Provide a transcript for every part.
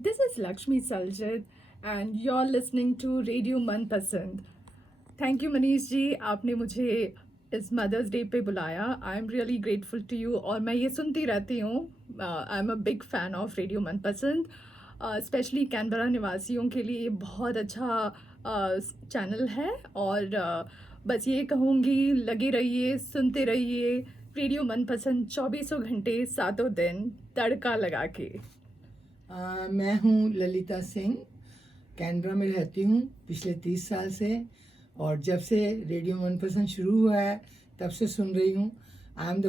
This is Lakshmi Saljit, and you're listening to Radio Manpasand. Thank you Manish ji, आपने मुझे इस mother's day पे बुलाया. I am really grateful to you, और मैं ये सुनती रहती हूँ. I am a big fan of radio Manpasand. Specially Canberra निवासियों के लिए ये बहुत अच्छा चैनल है. और बस ये कहूँगी, लगे रहिए, सुनते रहिए. रेडियो मनपसंद 24 घंटे 7 दिन तड़का लगा के. मैं हूँ ललिता सिंह, कैनबरा में रहती हूँ पिछले 30 साल से, और जब से रेडियो मनपसंद शुरू हुआ है तब से सुन रही हूँ. I am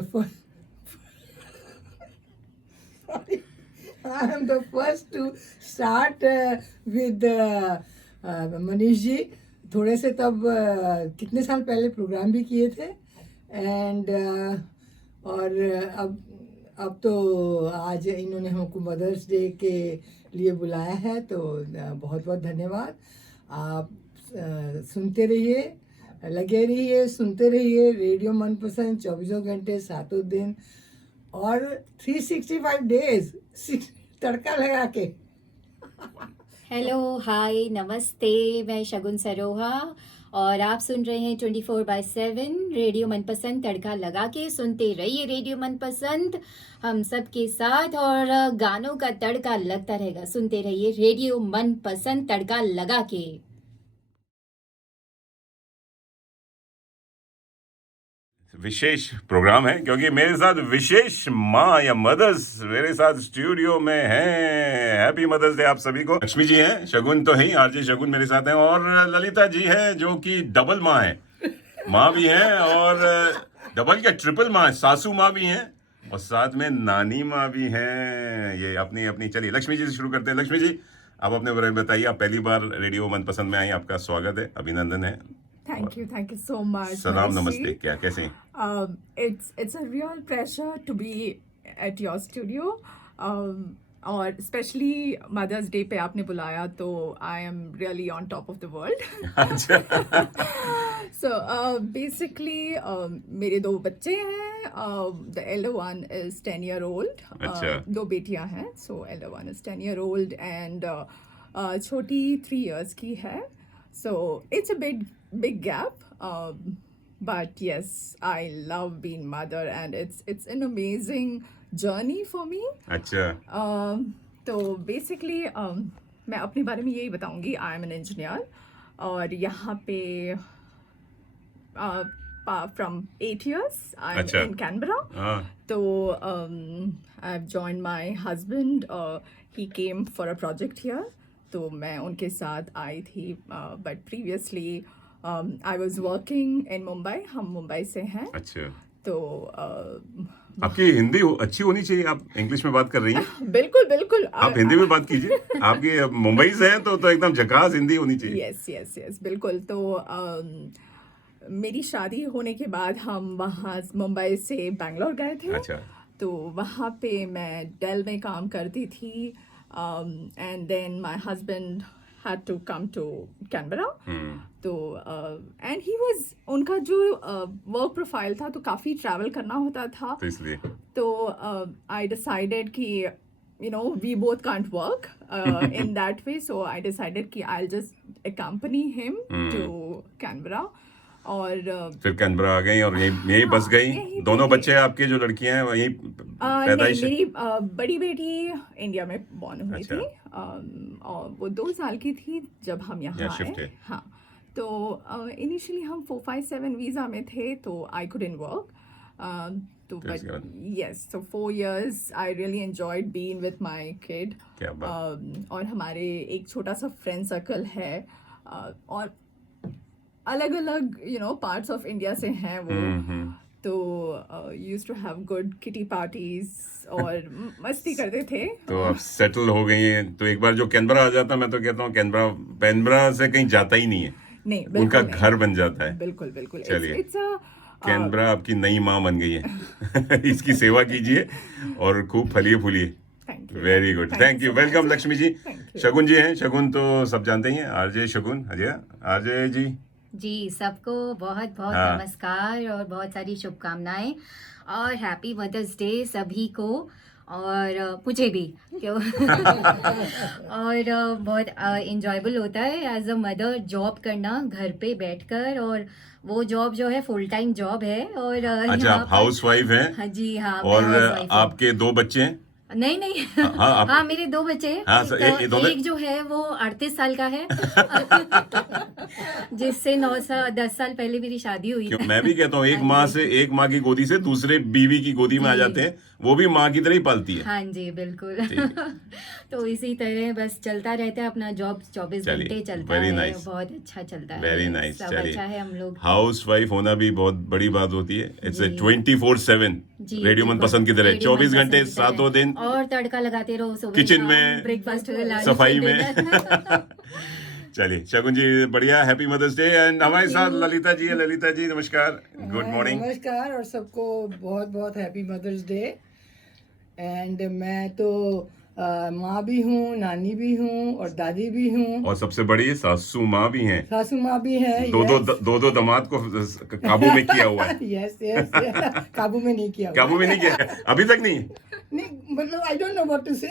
the first to start with Manish ji. थोड़े से तब कितने साल पहले प्रोग्राम भी किए थे. एंड और अब तो आज इन्होंने हमको मदर्स डे के लिए बुलाया है, तो बहुत बहुत धन्यवाद. आप सुनते रहिए, लगे रहिए, सुनते रहिए. रेडियो मनपसंद 24 घंटे 7 दिन और 365 डेज तड़का लगा के. हेलो, हाय, नमस्ते. मैं शगुन सरोहा और आप सुन रहे हैं 24/7 रेडियो मनपसंद तड़का लगा के. सुनते रहिए रेडियो मनपसंद हम सब के साथ, और गानों का तड़का लगता रहेगा. सुनते रहिए रेडियो मनपसंद तड़का लगा के. विशेष प्रोग्राम है क्योंकि मेरे साथ विशेष माँ या मदर्स मेरे साथ स्टूडियो में हैं. हैप्पी मदर्स डे आप सभी को. लक्ष्मी जी हैं, शगुन तो है ही, आरजे शगुन मेरे साथ हैं, और ललिता जी हैं जो कि डबल माँ है. माँ भी हैं और डबल क्या ट्रिपल माँ, सासू माँ भी हैं, और साथ में नानी माँ भी हैं. ये अपनी अपनी. चलिए लक्ष्मी जी से शुरू करते हैं. लक्ष्मी जी, आप अपने बारे में बताइए. आप पहली बार रेडियो मनपसंद में आई, आपका स्वागत है, अभिनंदन है. Thank you so much. सलाम, Manish नमस्ते. ji. क्या कैसे हैं? It's a real pleasure to be at your studio. और स्पेशली मदर्स डे पे आपने बुलाया, तो I am really on top of the world. So basically मेरे 2 बच्चे हैं. The Elder one is 10 year old. अच्छा. 2 बेटियां हैं. सो Elder one is 10 year old and छोटी 3 years की है. So it's a big gap, but yes, I love being mother, and it's an amazing journey for me. अच्छा. तो basically मैं अपने बारे में यही बताऊंगी. I am an engineer, और यहाँ पे from 8 years I'm अच्छा. in Canberra. हाँ. तो I've joined my husband. He came for a project here. तो मैं उनके साथ आई थी. But previously I was working in Mumbai. हम मुंबई से हैं. अच्छा. तो आपकी हिंदी अच्छी होनी चाहिए. आप इंग्लिश में बात कर रही हैं. बिल्कुल बिल्कुल. आप हिंदी में बात कीजिए. आपकी मुंबई से हैं तो एकदम झकास हिंदी होनी चाहिए. यस बिल्कुल. तो मेरी शादी होने के बाद हम वहाँ मुंबई से बैंगलोर गए थे. अच्छा. तो वहाँ पे मैं डेल में काम करती थी. And then my husband had to come to Canberra. तो and he was, उनका जो work profile था तो काफ़ी travel करना होता था. तो इसलिए तो I decided कि you know we both can't work in that way. So I decided कि I'll just accompany him to Canberra. और फिर कैनबरा आ गई और यहीं बस गई. दोनों बच्चे आपके जो लड़कियां हैं वहीं पैदाइश? मेरी बड़ी बेटी इंडिया में बॉर्न हुई अच्छा. थी. और वो 2 साल की थी जब हम यहाँ आए. हाँ. तो इनिशियली हम 457 वीज़ा में थे, तो आई कुडंट वर्क. तो but yes, so 4 years I really enjoyed being with my kid. और हमारे एक छोटा सा फ्रेंड सर्कल है, और अलग अलग पार्ट्स ऑफ इंडिया से हैं वो. तो used to have good kitty parties और मस्ती करते थे. तो अब सेटल हो गई हैं. तो एक बार जो कैनबरा आ जाता, मैं तो कहता हूँ कैनबरा से कहीं जाता ही नहीं है. नहीं, उनका घर बन जाता है. बिल्कुल बिल्कुल. चलिए, कैनबरा आपकी नई माँ बन गई है. इसकी सेवा कीजिए और खूब फलिए फूलिए. Very good. Thank you. Welcome Lakshmi ji. Shagun ji हैं. शगुन तो सब जानते ही हैं, आरजे शगुन. आरजे जी, सबको बहुत बहुत नमस्कार और बहुत सारी शुभकामनाएं और हैप्पी मदर्स डे सभी को. और मुझे भी क्यों और बहुत इंजॉयबल होता है एज अ मदर जॉब करना घर पे बैठकर, और वो जॉब जो है फुल टाइम जॉब है। और अच्छा, यहाँ आप पर हाउस वाइफ हैं? हाँ जी, हाँ मैं और हाउसवाइफ हूँ। आपके 2 बच्चे हैं? नहीं नहीं हाँ, आप हाँ मेरे 2 बच्चे हैं। हाँ, तो ये दोनों एक जो है वो 38 साल का है जिससे 10 साल पहले मेरी शादी हुई। क्यों, मैं भी कहता हूँ एक माँ से, एक माँ की गोदी से दूसरे बीवी की गोदी में आ जी। जाते हैं, वो भी माँ की तरह ही पालती है। हाँ जी बिल्कुल ठीक तो इसी तरह बस चलता रहता है अपना जॉब, 24 चलिए, घंटे चलता very है। nice. बहुत अच्छा चलता है। Very nice. सब चलिए, अच्छा है। हम लोग हाउस वाइफ होना भी बहुत बड़ी बात होती है। It's ji. 24/7 जी रेडियो जी, मनपसंद की तरह, रेडियो 24 मनपसंद घंटे की तरह। 7 दिन और तड़का लगाते रहो सुबह किचन शाम, में, ब्रेकफास्ट, लंच, सफाई में। डिनर। चलिए शगुन जी, बढ़िया, हैप्पी मदर्स डे। एंड हमारे साथ ललिता जी है। ललिता जी नमस्कार, गुड मॉर्निंग। नमस्कार, और सबको बहुत बहुत हैप्पी मदर्स डे। एंड मैं तो माँ भी हूँ, नानी भी हूँ और दादी भी हूँ, और सबसे बड़ी सासू माँ भी हैं। सासू माँ भी है। दो दामाद को काबू में किया हुआ है। यस यस काबू में नहीं किया हुआ काबू में नहीं किया है? अभी तक नहीं? नहीं, मतलब I don't know what to say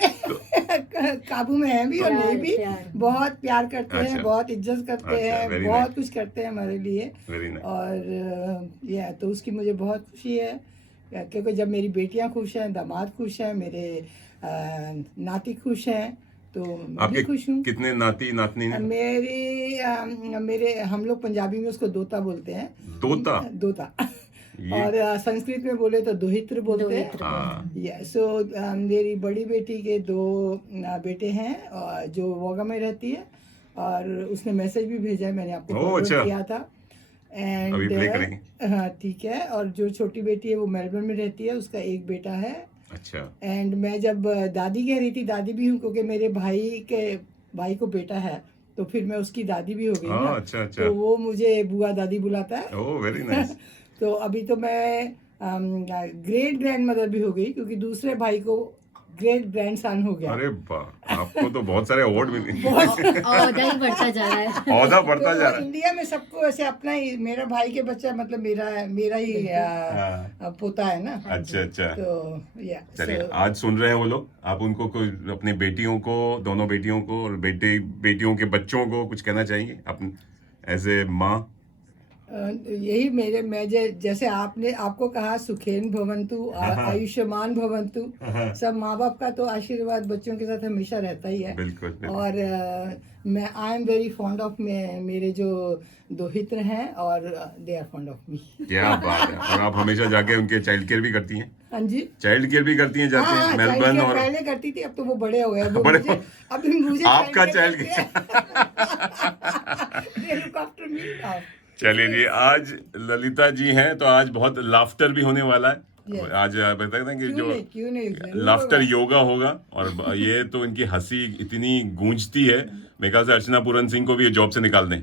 काबू में है भी और प्यार, नहीं भी। प्यार। बहुत प्यार करते हैं, अच्छा। बहुत इज्जत करते अच्छा, हैं, very बहुत nice. कुछ करते हैं हमारे लिए। Very nice. और ये तो उसकी मुझे बहुत खुशी है, क्योंकि जब मेरी बेटियां खुश हैं, दामाद खुश हैं, मेरे नाती खुश हैं, तो मैं आपके भी खुश हूँ। कितने नाती नातनी हैं? मेरे हम लोग पंजाबी में उसको दोता बोलते हैं। दोता? दोता ये और संस्कृत में बोले तो दोहित्र बोलते हैं। दोहित्र। हाँ, सो मेरी बड़ी बेटी के 2 बेटे हैं, और जो वोगा में रहती है, और उसने मैसेज भी भेजा है, मैंने आपको ओह, फॉरवर्ड अच्छा। किया था। एंड अभी play करेंगे। हाँ ठीक है। और जो छोटी बेटी है वो मेलबर्न में रहती है, उसका एक बेटा है। अच्छा। एंड मैं जब दादी कह रही थी, दादी भी हूँ, क्योंकि मेरे भाई को बेटा है, तो फिर मैं उसकी दादी भी हो गई ना। अच्छा अच्छा। तो वो मुझे बुआ दादी बुलाता है। ओह, वेरी नाइस। तो अभी तो मैं ग्रेट ग्रैंड मदर भी हो गई, क्योंकि दूसरे भाई को ग्रेट ग्रैंड सन हो गया। अरे वाह, आपको तो बहुत सारे अवार्ड मिले। औहदा ही बढ़ता जा रहा है। औहदा बढ़ता तो जा रहा है। इंडिया में सबको ऐसे अपना ही, मेरा भाई के बच्चा मतलब मेरा ही पोता है ना। अच्छा अच्छा। तो या चलिए, आज सुन रहे हैं वो लोग, आप उनको कोई अपनी बेटियों को, दोनों बेटियों को और बेटियों के बच्चों को कुछ कहना चाहेंगे अपने एज ए माँ? यही मैं जैसे आपको कहा सुखेन भवंतु, आयुष्मान भवंतु। सब माँ बाप का तो आशीर्वाद बच्चों के साथ हमेशा रहता ही है। बिल्कुल, बिल्कुल। और मैं I am very fond of मेरे जो दोहित्र हैं, और they are fond of me. क्या बात है। और आप हमेशा जाके उनके चाइल्ड केयर भी करती हैं? हाँ जी, चाइल्ड केयर भी करती हैं जाके हाँ, मेलबर्न? child care और पहले करती थी, अब तो वो बड़े हो गए। बड़े अभी मुझे आपका child child care they look after me now. चलिए जी, आज ललिता जी हैं तो आज बहुत लाफ्टर भी होने वाला है। Yes. आज बता दें कि क्यों नहीं जरूर लाफ्टर होगा। योगा होगा। और ये तो इनकी हंसी इतनी गूंजती है, मेरे ख्याल से अर्चना पूरन सिंह को भी ये जॉब से निकाल दें,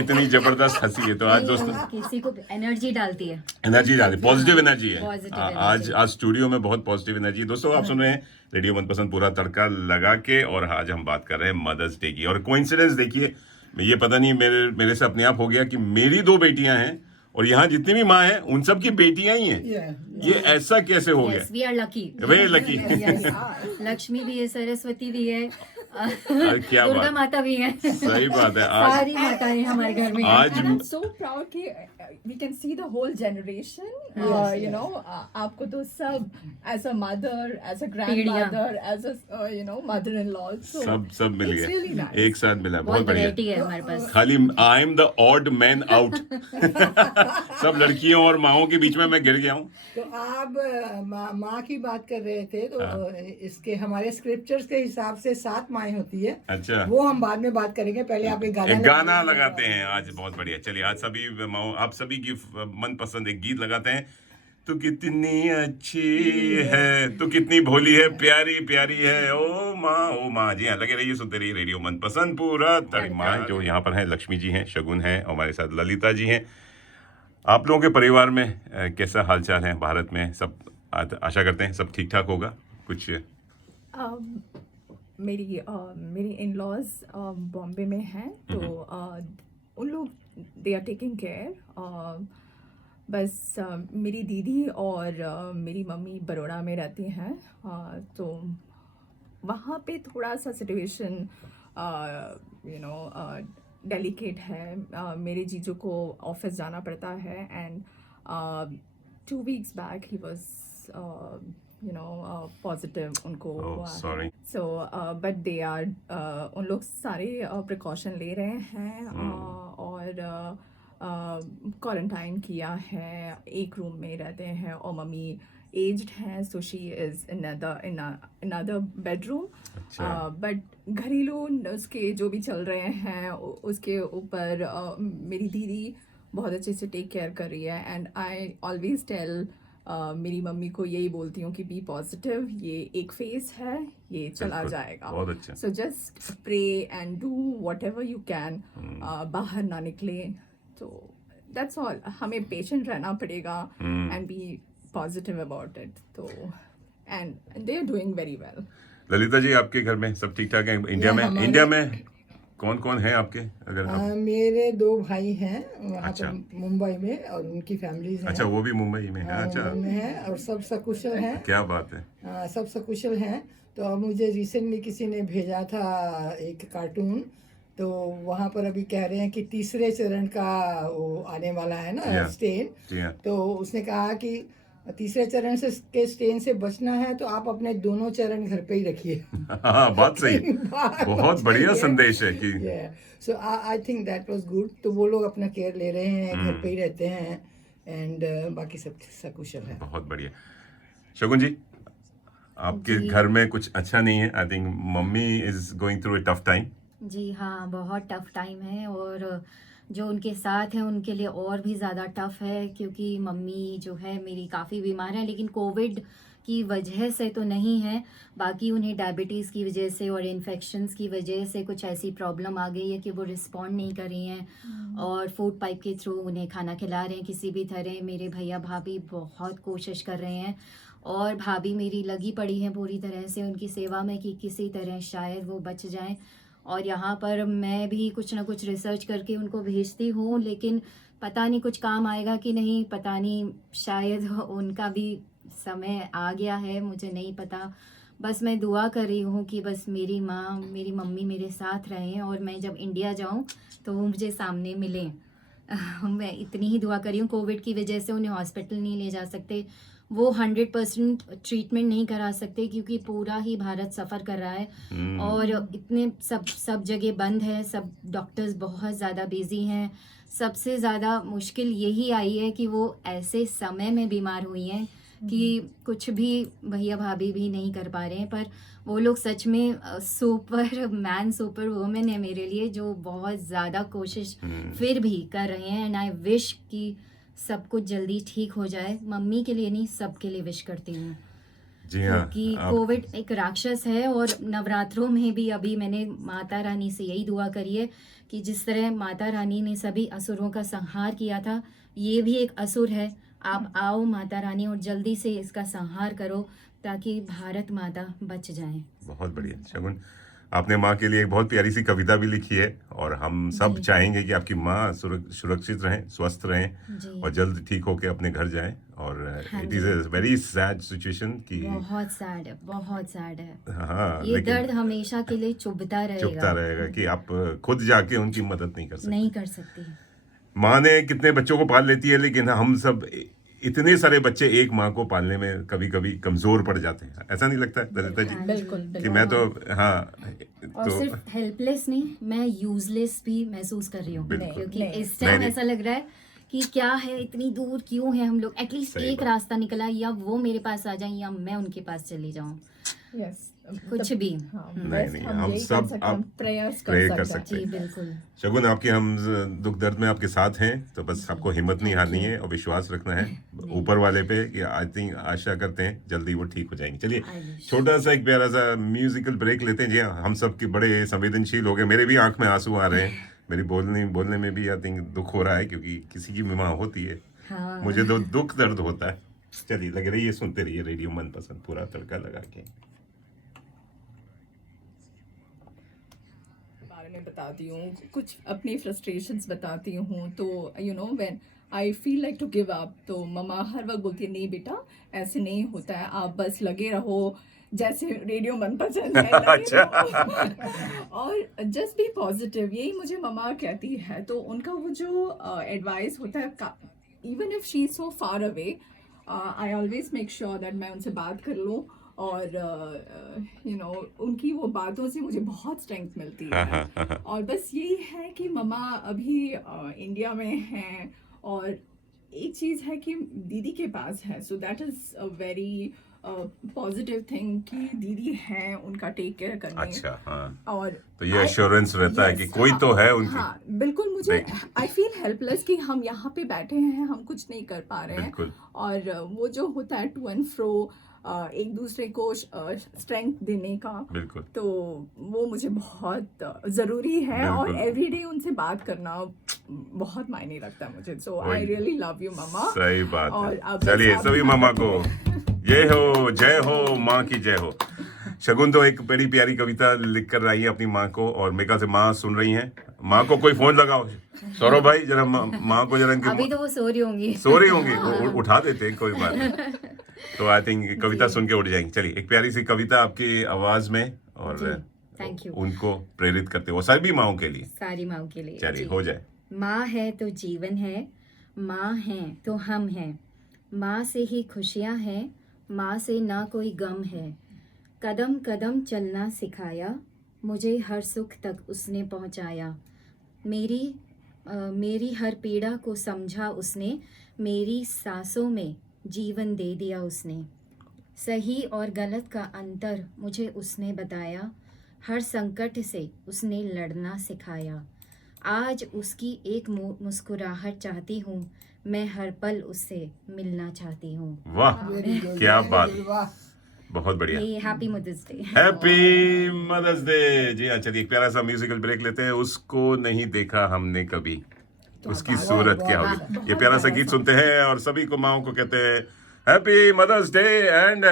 इतनी जबरदस्त हंसी है। तो आज दोस्तों किसी को एनर्जी डालती है। एनर्जी डाली, पॉजिटिव एनर्जी है। Positive आज स्टूडियो में बहुत पॉजिटिव एनर्जी है। दोस्तों आप सुन रहे हैं रेडियो मनपसंद पूरा तड़का लगा के, और आज हम बात कर रहे हैं मदर्स डे की। और कोइंसिडेंस देखिए, ये पता नहीं मेरे से अपने आप हो गया कि मेरी 2 बेटियां हैं, और यहाँ जितनी भी माँ हैं उन सब की बेटियां ही हैं। Yeah. ये ऐसा कैसे हो गया? Yes, we are lucky. Very lucky. Yes. Lakshmi भी है, सरस्वती भी है, क्या दुर्गा बात, माता भी है। सही बात है। आज सारी माताएं हमारे घर में हैं। आज And I'm so proud कि we can see the whole generation. You know, आपको तो सब as a mother, as a grandmother, as a mother-in-law. So सब मिल it's really गए, nice. एक साथ मिला, बहुत बहुत बढ़िया। वैरायटी है हमारे पास। खाली आई am the odd man out. सब लड़कियों और माओं के बीच में मैं गिर गया हूँ। तो आप माँ की बात कर रहे थे, तो इसके हमारे स्क्रिप्चर्स के हिसाब से 7 माएँ होती है। अच्छा, वो हम बाद में बात करेंगे, पहले आप एक एक गाना लगाते हैं आज, बहुत बढ़िया। चलिए, आज आप सभी की मनपसंद एक गीत लगाते हैं। तू कितनी अच्छी है, तू कितनी भोली है, प्यारी प्यारी है, ओ माँ। जी हाँ, लगे रहिए, सुनते रहिए रेडियो मनपसंद पूरा तड़का। जो यहाँ पर हैं लक्ष्मी जी हैं, शगुन हैं, और हमारे साथ ललिता जी हैं। आप लोगों के परिवार में कैसा हालचाल है? भारत में सब आशा करते हैं सब ठीक ठाक होगा। कुछ मेरी इन-लॉज बॉम्बे में हैं, तो उन लोग दे आर टेकिंग केयर। बस मेरी दीदी और मेरी मम्मी बड़ौदा में रहती हैं, तो वहाँ पे थोड़ा सा सिचुएशन यू नो डेलिकेट है। मेरे जीजू को ऑफिस जाना पड़ता है, एंड 2 weeks बैक ही वाज पॉजिटिव उनको Oh, sorry. So but they are उन लोग सारे प्रिकॉशन ले रहे हैं, और क्वारंटाइन किया है, एक रूम में रहते हैं, और मम्मी एज्ड हैं, so she is in another bedroom. अच्छा। बट घरेलू नुस्खे जो भी चल रहे हैं उसके ऊपर मेरी दीदी बहुत अच्छे से टेक केयर कर रही है, एंड आई ऑलवेज टेल मेरी मम्मी को यही बोलती हूँ कि बी पॉजिटिव, ये एक फेस है, ये चला बिल्कुल, जाएगा। बहुत अच्छा। So just pray and do whatever you can, बाहर ना निकले। तो दैट्स ऑल, हमें पेशेंट रहना पड़ेगा and be positive about it. तो and they are doing very well. Lalita ji, आपके घर में सब ठीक ठाक है? इंडिया में हमारे- इंडिया में कौन कौन है आपके? अगर आप, मेरे 2 भाई हैं वहाँ अच्छा। पर मुंबई में, और उनकी फैमिलीज हैं। अच्छा, वो भी मुंबई में है? अच्छा, मुंबई में है, और सब सकुशल हैं। क्या बात है। सब सकुशल हैं। तो अब मुझे रिसेंटली किसी ने भेजा था एक कार्टून, तो वहाँ पर अभी कह रहे हैं कि तीसरे चरण का वो आने वाला है ना, जी हाँ। स्टेन। जी हाँ। तो उसने कहा कि तीसरे चरण से के स्टेन से बचना है तो आप अपने दोनों चरण घर पे ही रखिए। हाँ, बात सही। कहीं बाहर बहुत मत बढ़िया जाइए। संदेश है कि so I think that was good. तो वो लोग अपना केयर ले रहे हैं, घर पे ही रहते हैं, एंड बाकी सब सकुशल है। बहुत बढ़िया। शगुन जी, आपके जी। घर में कुछ अच्छा नहीं है? I think mummy is going through a tough time. जी हाँ, बहुत टफ टाइम है, और जो उनके साथ हैं उनके लिए और भी ज़्यादा टफ है, क्योंकि मम्मी जो है मेरी काफ़ी बीमार है, लेकिन कोविड की वजह से तो नहीं है, बाकी उन्हें डायबिटीज़ की वजह से और इन्फेक्शंस की वजह से कुछ ऐसी प्रॉब्लम आ गई है कि वो रिस्पॉन्ड नहीं कर रही हैं, और फूड पाइप के थ्रू उन्हें खाना खिला रहे हैं किसी भी तरह। मेरे भैया भाभी बहुत कोशिश कर रहे हैं, और भाभी मेरी लगी पड़ी हैं पूरी तरह से उनकी सेवा में कि किसी तरह शायद वो बच जाएं। और यहाँ पर मैं भी कुछ ना कुछ रिसर्च करके उनको भेजती हूँ, लेकिन पता नहीं कुछ काम आएगा कि नहीं, पता नहीं, शायद उनका भी समय आ गया है, मुझे नहीं पता। बस मैं दुआ कर रही हूँ कि बस मेरी माँ, मेरी मम्मी मेरे साथ रहें, और मैं जब इंडिया जाऊँ तो वो मुझे सामने मिलें। मैं इतनी ही दुआ कर रही हूँ। कोविड की वजह से उन्हें हॉस्पिटल नहीं ले जा सकते, वो 100% ट्रीटमेंट नहीं करा सकते, क्योंकि पूरा ही भारत सफ़र कर रहा है, और इतने सब जगह बंद है, सब डॉक्टर्स बहुत ज़्यादा बिजी हैं। सबसे ज़्यादा मुश्किल यही आई है कि वो ऐसे समय में बीमार हुई हैं कि कुछ भी भैया भाभी भी नहीं कर पा रहे हैं, पर वो लोग सच में सुपर मैन, सुपर वुमेन है मेरे लिए, जो बहुत ज़्यादा कोशिश फिर भी कर रहे हैं। एंड आई विश कि सब कुछ जल्दी ठीक हो जाए। मम्मी के लिए नहीं, सबके लिए विश करती हूँ, जी हाँ। क्योंकि कोविड एक राक्षस है। और नवरात्रों में भी अभी मैंने माता रानी से यही दुआ करी है कि जिस तरह माता रानी ने सभी असुरों का संहार किया था, ये भी एक असुर है। आप आओ माता रानी, और जल्दी से इसका संहार करो, ताकि भारत माता बच जाए। बहुत बढ़िया। शगुन, आपने माँ के लिए एक बहुत प्यारी सी कविता भी लिखी है, और हम सब जी। चाहेंगे कि आपकी माँ सुरक्षित रहें, स्वस्थ रहें, जी। और जल्द ठीक होकर अपने घर जाएं। और हाँ इट इज़ जी। अ वेरी सैड सिचुएशन कि बहुत सैड है, बहुत सैड है। हाँ, ये लेकिन दर्द हमेशा के लिए चुभता चुपता रहेगा, रहेगा कि आप खुद जाके उनकी मदद नहीं कर सकते। नहीं कर सकती। माँ ने कितने बच्चों को पाल लेती है, लेकिन हम सब इतने सारे बच्चे एक माँ को पालने में कभी कभी कमजोर पड़ जाते हैं। ऐसा नहीं लगता है ललिता जी? हाँ बिल्कुल, जी, कि मैं तो, बहुत। हाँ, और तो सिर्फ हेल्पलेस नहीं, मैं यूजलेस भी महसूस कर रही हूँ, बिल्कुल। क्योंकि नहीं, इस टाइम नहीं। ऐसा लग रहा है कि क्या है, इतनी दूर क्यों है हम लोग। एटलीस्ट सही एक बात। रास्ता निकला, या वो मेरे पास आ जाए या मैं उनके पास चली जाऊँ, यस, कुछ भी। नहीं, हम यही सब कर सकते हैं, आप प्रेयर्स pray कर कर सकते हैं। सकते जी हैं। बिल्कुल। शगुन, आपके हम दुख दर्द में आपके साथ हैं, तो बस आपको हिम्मत नहीं Thank हारनी you. है और विश्वास रखना है ऊपर वाले पे कि आई थिंक, आशा करते हैं जल्दी वो ठीक हो जाएंगे। चलिए, I wish. छोटा सा एक प्यारा सा म्यूजिकल ब्रेक लेते हैं। जी हाँ, हम सब के बड़े संवेदनशील हो गए, मेरे भी आंख में आंसू आ रहे हैं। मेरी बोलने में भी आई थिंक दुख हो रहा है, क्योंकि किसी की भी माँ होती है, हाँ। मुझे तो दुख दर्द होता है। चलिए, लगे रहिए, सुनते रहिए रेडियो मनपसंद, पूरा तड़का लगा के। बारे में बताती हूँ, कुछ अपनी फ्रस्ट्रेशंस बताती हूँ। तो when I feel like to give up, तो मम्मा हर वक्त बोलती है नहीं बेटा ऐसे नहीं होता है, आप बस लगे रहो जैसे रेडियो मनपसंद है लगे रहो और जस्ट बी पॉजिटिव, यही मुझे मम्मा कहती है। तो उनका वो जो एडवाइस होता है, even if she is so far away, I always make sure that मैं उनसे बात कर लूँ और यू नो उनकी वो बातों से मुझे बहुत स्ट्रेंथ मिलती है। और बस यही है कि मम्मा अभी इंडिया में हैं और एक चीज़ है कि दीदी के पास है, so that is a very positive thing कि दीदी हैं उनका टेक केयर करने। अच्छा, हाँ। और तो ये एश्योरेंस रहता है कि कोई हाँ, तो है उनकी। हाँ बिल्कुल, मुझे आई फील हेल्पलेस कि हम यहाँ पे बैठे हैं, हम कुछ नहीं कर पा रहे हैं। बिल्कुल। और वो जो होता है टू एंड फ्रो, एक दूसरे को स्ट्रेंथ देने का, बिल्कुल। तो वो मुझे बहुत ज़रूरी है और बिल्कुल। एवरीडे उनसे बात करना बहुत मायने रखता है मुझे। सो आई रियली लव यू मम्मा। सही बात और है। अब चलिए आप सभी ध्यान मामा रखो। को जय हो माँ की जय हो। शगुन तो एक बड़ी प्यारी कविता लिख कर आई है अपनी माँ को, और मेका से माँ सुन रही हैं। माँ को कोई फोन लगाओ, सौरभ भाई जरा माँ को जरा अभी तो वो सो रही होंगी। सो रही होंगी, उठा देते हैं, कोई बात नहीं। तो आई थिंक कविता सुन के उठ जाएंगे। चलिए एक प्यारी सी कविता आपकी आवाज में, और थैंक यू। उनको प्रेरित करते हो सभी माओं के लिए। सारी माँ के लिए चलिए जी। हो जाए। माँ है तो जीवन है, माँ है तो हम हैं, माँ से ही खुशियाँ हैं, माँ से ना कोई गम है। कदम कदम चलना सिखाया, मुझे हर सुख तक उसने पहुँचाया। मेरी हर पीड़ा को समझा उसने, मेरी सांसों में जीवन दे दिया उसने। सही और गलत का अंतर मुझे उसने बताया, हर संकट से उसने लड़ना सिखाया। आज उसकी एक मुस्कुराहट चाहती हूँ, मैं हर पल उससे मिलना चाहती हूँ। वाह Very good, क्या very बात, good, वाह। बहुत बढ़िया। ये happy mother's day. Happy mother's day. जी हाँ, चलिए एक प्यारा सा म्यूजिकल ब्रेक लेते हैं। उसको नहीं देखा हमने कभी, उसकी बात, सूरत बहुत क्या बहुत होगी। ये प्यारा सा गीत सुनते हैं और सभी को माओं को कहते हैं हैप्पी मदर्स डे। एंड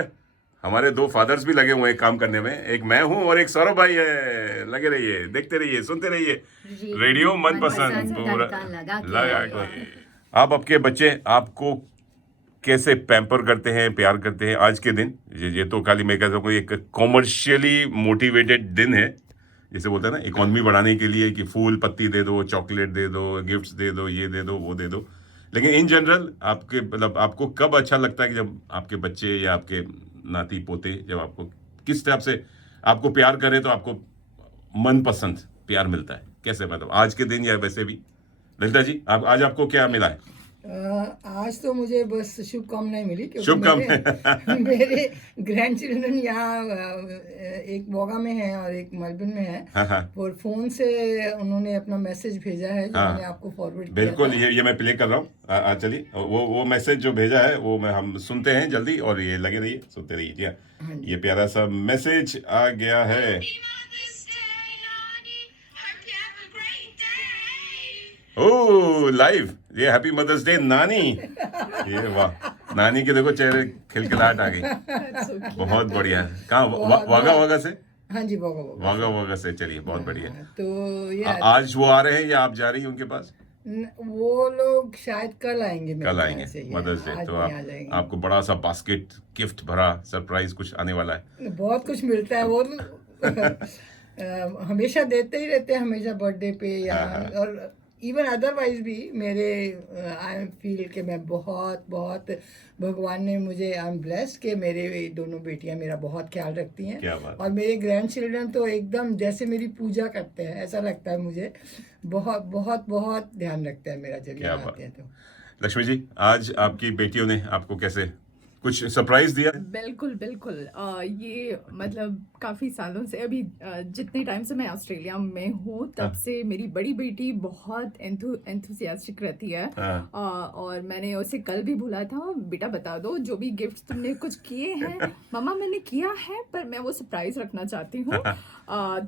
हमारे दो फादर्स भी लगे हुए हैं काम करने में, एक मैं हूँ और एक सौरभ भाई है। लगे रहिए, देखते रहिए, सुनते रहिए रेडियो मनपसंद पूरा लगा के। आप आपके बच्चे आपको कैसे पैम्पर करते हैं, प्यार करते हैं आज के दिन? ये तो खाली मैं कहता हूँ एक कॉमर्शियली मोटिवेटेड दिन है, जैसे बोलते हैं ना इकोनॉमी बढ़ाने के लिए कि फूल पत्ती दे दो, चॉकलेट दे दो, गिफ्ट्स दे दो, ये दे दो, वो दे दो। लेकिन इन जनरल आपके मतलब आपको कब अच्छा लगता है कि जब आपके बच्चे या आपके नाती पोते जब आपको किस टाइप से आपको प्यार करे, तो आपको मनपसंद प्यार मिलता है कैसे, मतलब आज के दिन या वैसे भी? ललिता जी आप आज आपको क्या मिला है? आज तो मुझे बस शुभकामनाएं मिली, क्योंकि शुभकामनाएं। मेरे ग्रैंड चिल्ड्रन यहाँ एक बोगा में है और एक मेलबर्न में है। हाँ हाँ और फोन से उन्होंने अपना मैसेज भेजा है जो हाँ, मैंने आपको फॉरवर्ड किया बिल्कुल। था। ये मैं प्ले कर रहा हूँ। चलिए वो मैसेज जो भेजा है वो हम सुनते हैं जल्दी, और ये लगे रहिए, सुनते रहिए। जी हाँ, ये प्यारा सा मैसेज आ गया है। ओह लाइव, ये हैप्पी मदर्स डे नानी। ये वाह, नानी के देखो चेहरे खिलखिलाहट आ गई। बहुत बढ़िया। कहाँ वागा से? हाँ जी, बोगा वागा से। चलिए बहुत बढ़िया। तो ये आज वो आ रहे हैं या आप जा रही हैं उनके पास? वो लोग शायद कल आएंगे, मेरे कल ख्याल आएंगे से, मदर्स डे, आज तो नहीं आ जाएंगे। आपको बड़ा सा बास्केट गिफ्ट भरा सरप्राइज कुछ आने वाला है। बहुत कुछ मिलता है वो हमेशा देते ही रहते हैं, हमेशा बर्थडे पे या और इवन अदरवाइज भी मेरे आई फील कि मैं बहुत बहुत भगवान ने मुझे आई एम ब्लेस्ड कि मेरे दोनों बेटियां मेरा बहुत ख्याल रखती हैं। क्या बात। और मेरे ग्रैंड चिल्ड्रन तो एकदम जैसे मेरी पूजा करते हैं, ऐसा लगता है मुझे। बहुत बहुत बहुत ध्यान रखते हैं मेरा जब क्या यहाँ बात। आते हैं तो। लक्ष्मी जी आज आपकी बेटियों ने आपको कैसे कुछ सरप्राइज दिया? बिल्कुल बिल्कुल। ये मतलब काफ़ी सालों से, अभी जितने टाइम से मैं ऑस्ट्रेलिया में हूँ तब से मेरी बड़ी बेटी बहुत एंथुसियास्टिक रहती है। और मैंने उसे कल भी बोला था, बेटा बता दो जो भी गिफ्ट तुमने कुछ किए हैं। मम्मा मैंने किया है पर मैं वो सरप्राइज रखना चाहती हूँ।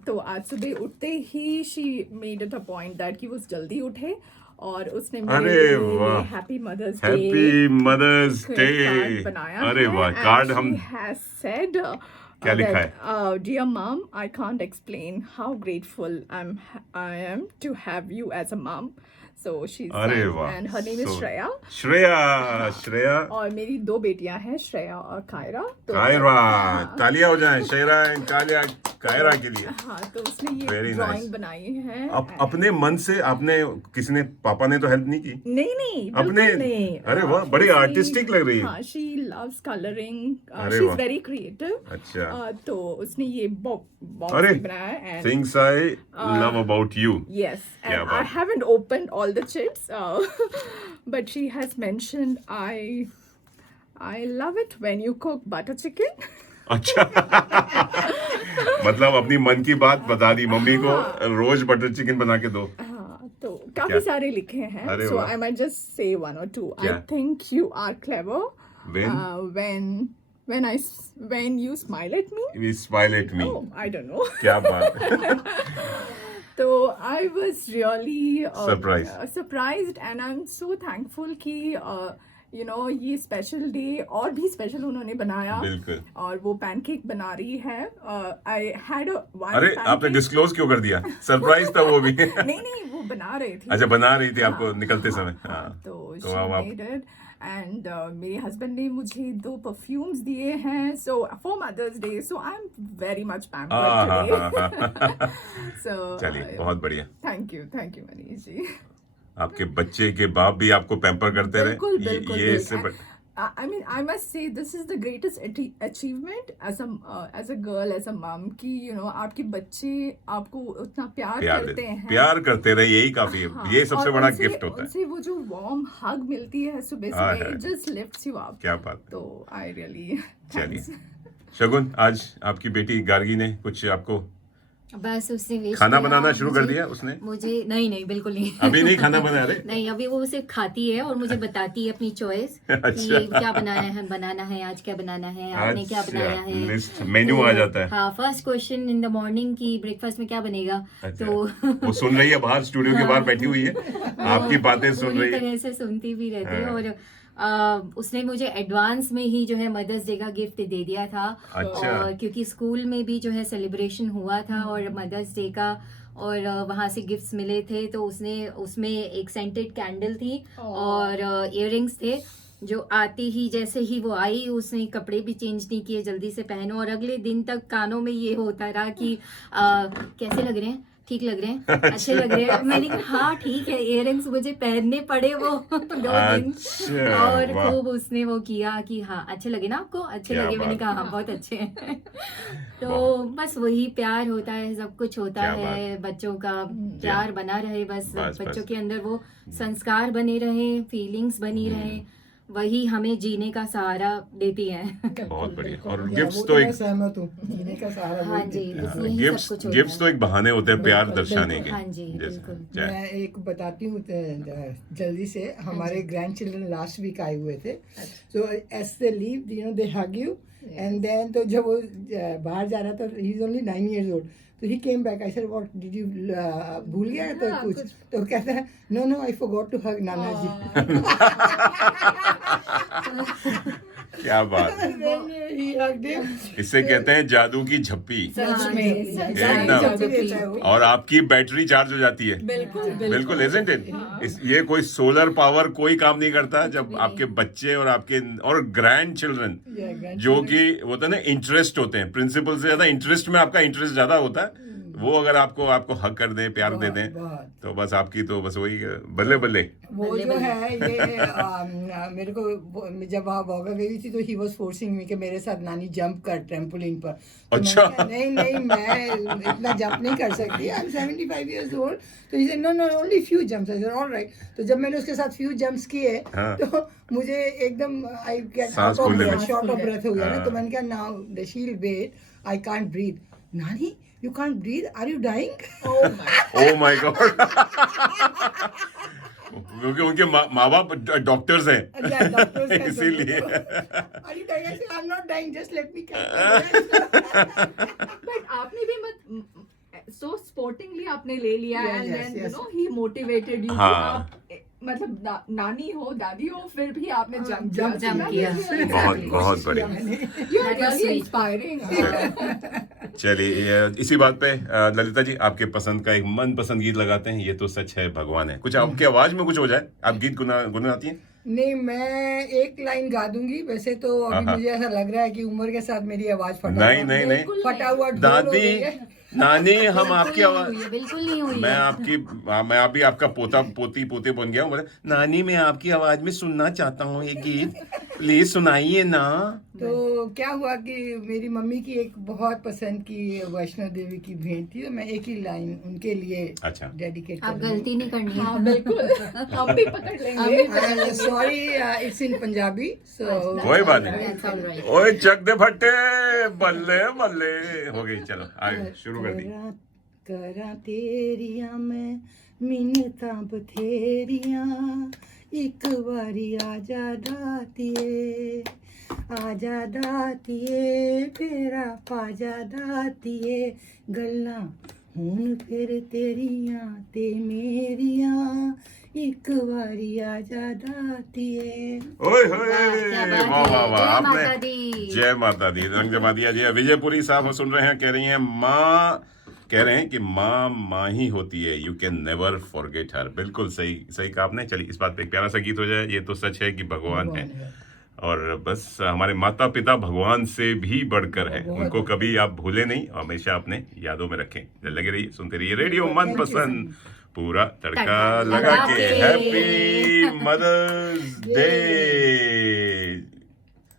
तो आज सुबह उठते ही she made it a point that कि वो जल्दी उठे और उसने अरे वाह, happy mother's day, happy mother's day card बनाया अरे है। वाह, And कार्ड she हम has said क्या लिखा है? Dear mom, I can't explain how grateful I am to have you as a mom. So she's अरे वाह, and her name is So- Shreya. Shreya और मेरी 2 बेटियां हैं, श्रेया और कायरा. तो कायरा, तालियां हो जाएं श्रेया एंड कायरा के लिए. हाँ, तो उसने ये Very ड्राइंग nice. बनाई है. अपने मन से आपने, किसी ने, पापा ने तो हेल्प नहीं की? नहीं अपने, बिल्कुल नहीं. अरे वाह, बड़ी She- आर्टिस्टिक लग रही है. हाँ, she loves coloring. अरे She's वाह. very creative. अच्छा. तो उसने ये बॉक्स अरे, बनाया है. and things I love about you. Yes, क्या and I बात. haven't opened all the chits, but she has mentioned I love it when you cook butter chicken. अच्छा. मतलब अपनी मन की बात बता दी मम्मी को, रोज बटर चिकन बना के दो. हाँ, तो काफी क्या? सारे लिखे हैं. अरे So वाह. I might just say one or two. क्या? I think you are clever. When? When you smile at me. We smile at me. Oh, I don't know. क्या बात है. So I was really Surprised. and I'm so thankful कि ये special day और भी special उन्होंने बनाया. बिल्कुल. और वो पैनकेक बना रही है. I had one अरे pancake. आपने डिस्क्लोज क्यों कर दिया? सरप्राइज था वो भी. नहीं वो बना रही थी. अच्छा, बना रही थी आपको निकलते समय. हाँ. तो तो she अब आप, made it. And मेरे हस्बैंड ने मुझे 2 परफ्यूम्स दिए हैं. So for Mother's Day, so I'm very much pampered today. So चलिए, बहुत बढ़िया. Thank you Manish जी. आपके बच्चे के बाप भी आपको पैम्पर करते रहे. बिल्कुल. ये इससे I mean, I must say this is the greatest achievement as a girl, as a mom कि आपके बच्चे आपको उतना प्यार करते हैं. प्यार करते रहे, यही काफी है. हाँ, ये सबसे और बड़ा उनसे- गिफ्ट होता है. उनसे वो जो वार्म हग मिलती है सुबह हाँ, सुबह, है. it just lifts you up. क्या बात. तो I really चलिए, शगुन, आज आपकी बेटी गार्गी ने कुछ आपको बस उसने wish खाना किया बनाना शुरू कर मुझे- दिया उसने? मुझे नहीं बिल्कुल नहीं. अभी नहीं खाना बना रहे? नहीं, अभी वो सिर्फ खाती है और मुझे बताती है अपनी चॉइस अच्छा. कि क्या बनाना है आज क्या बनाना है, आपने क्या बनाया है. लिस्ट मेन्यू आ जाता है. हाँ, first question in the morning की ब्रेकफास्ट में क्या बनेगा. अच्छा. तो वो सुन रही है, बाहर स्टूडियो के बाहर बैठी हुई है, आपकी बातें सुन पूरी रही है. तरह से सुनती भी रहती है. हाँ. और उसने मुझे एडवांस में ही जो है मदर्स डे का गिफ्ट दे दिया था. अच्छा. और क्योंकि स्कूल में भी जो है सेलिब्रेशन हुआ था और मदर्स डे का, और वहाँ से गिफ्ट्स मिले थे, तो उसने उसमें एक सेंटेड कैंडल थी और इयररिंग्स थे. जो आते ही, जैसे ही वो आई, उसने कपड़े भी चेंज नहीं किए, जल्दी से पहनो, और अगले दिन तक कानों में ये होता रहा कि कैसे लग रहे हैं, ठीक लग रहे हैं, अच्छे लग रहे हैं. मैंने कहा हाँ ठीक है. इयररिंग्स मुझे पहनने पड़े वो 2 दिन. अच्छा, और वाह. खूब उसने वो किया कि हाँ अच्छे लगे ना आपको, अच्छे क्या लगे. मैंने बात. कहा हाँ बहुत अच्छे हैं. तो बस वही प्यार होता है, सब कुछ होता क्या है. बच्चों का प्यार बना रहे, बस बस. बच्चों के अंदर वो संस्कार बने रहे, फीलिंग्स बनी रहे, वही हमें जीने का सहारा देती हैं. बहुत बढ़िया. और या, गिफ्ट्स वो तो मैं एक, सहमत हूँ. जीने का सहारा हाँ वही जी, देती है. बस यही सब कुछ होता गिफ्ट्स है. तो एक बहाने होते हैं प्यार बिल्कुल, दर्शाने के. हाँ जी, जैसे, बिल्कुल. मैं एक बताती हूँ जल्दी से. हमारे ग्रैंड चिल्ड्रन लास्ट वीक आए हुए थे. So as they leave they hug you, and then तो जब वो बाहर जा रहा था, he is only 9 years old. तो he came back. I said what did you, भूल गया तो कुछ. तो कहता है no I forgot to hug नाना जी. क्या बात. He hugged him. इससे कहते हैं जादू की झप्पी. सच में एकदम. और आपकी बैटरी चार्ज हो जाती है. बिल्कुल, isn't it? ये कोई सोलर पावर कोई काम नहीं करता जब आपके बच्चे और आपके और ग्रैंड चिल्ड्रन, जो कि वो तो ना इंटरेस्ट होते हैं, प्रिंसिपल से ज्यादा इंटरेस्ट में आपका इंटरेस्ट ज्यादा होता है, वो अगर आपको हक कर दें, प्यार दे दें, तो बस आपकी तो बस वही बल्ले बल्ले. वो जो है ये मेरे को जब वहाँ बॉगा गई थी, तो ही वाज फोर्सिंग मी कि मेरे साथ नानी जंप कर ट्रैम्पोलिन पर. तो अच्छा. नहीं मैं इतना जंप नहीं कर सकती. I am 75 years old. तो he said no only few jumps. I said all right. तो जब मैंने उसके साथ few jumps किए, हाँ. तो मुझे एकदम आई गेट सांस फूलने लगी. शॉर्ट ऑफ ब्रेथ हो गया ना. हाँ. तो मैंने कहा नाउ द शील वेट, आई कांट ब्रीथ. नानी you can't breathe, are you dying? Oh my God. क्योंकि उनके माँ बाप डॉक्टर्स हैं. Yeah, doctors हैं, इसीलिए. Are you dying? I said, I'm not dying, just let me come. But आपने भी मत so sportingly आपने ले लिया, Yeah, and yes, then yes. he motivated you. हाँ. मतलब नानी हो दादी हो फिर भी आपने जंप किया। बहुत बहुत बढ़िया। इंस्पायरिंग। चलिए इसी बात पे ललिता जी आपके पसंद का एक मनपसंद गीत लगाते हैं, ये तो सच है भगवान है। कुछ आपकी आवाज में कुछ हो जाए, आप गीत गुनगुनाती हैं? नहीं, मैं एक लाइन गा दूंगी। वैसे तो अभी मुझे ऐसा लग रहा है कि उम्र के साथ मेरी आवाज नहीं फटा हुआ ढोल हो दादी गई है। नानी हम आपकी आवाज, बिल्कुल नहीं हुई मैं अभी आपका पोता पोते बन गया हूँ। बोले नानी मैं आपकी आवाज में सुनना चाहता हूँ ये गीत, प्लीज सुनाइए ना। तो क्या हुआ कि मेरी मम्मी की एक बहुत पसंद की वैष्णो देवी की भेंट थी, तो मैं एक ही लाइन उनके लिए अच्छा डेडिकेट आप गलती नहीं करनी है। हाँ बिल्कुल, हम भी पकड़ लेंगे। सॉरी, इट्स इन पंजाबी, सो कोई बात नहीं। That's all right. ओए चक दे फट्टे बल्ले बल्ले हो गई। चलो आगे शुरू कर दी। करा तेरिया मैं मिन्नतां बथेरियां, एक वारी आजा दातिए, आजा दातिए फेरा पाजा दातिए, गल्लां हुण फिर तेरियां ते मेरियां, एक वारी आजा दातिए। ओए क्या होए बात वाह है। वाह वाह जय माता आपने दी। जय माता दी रंग जमा दिया जी। विजयपुरी साहब सुन रहे हैं, कह रही हैं माँ, कह रहे हैं कि माँ माँ ही होती है, यू कैन नेवर फॉरगेट हर। बिल्कुल सही सही कहा आपने। चलिए इस बात पे एक प्यारा सा गीत हो जाए, ये तो सच है कि भगवान है, और बस हमारे माता पिता भगवान से भी बढ़कर है, उनको कभी आप भूले नहीं, हमेशा अपने यादों में रखें। लगे रहिए, सुनते रहिए रेडियो मनपसंद पूरा तड़का लगा के। Happy mother's day.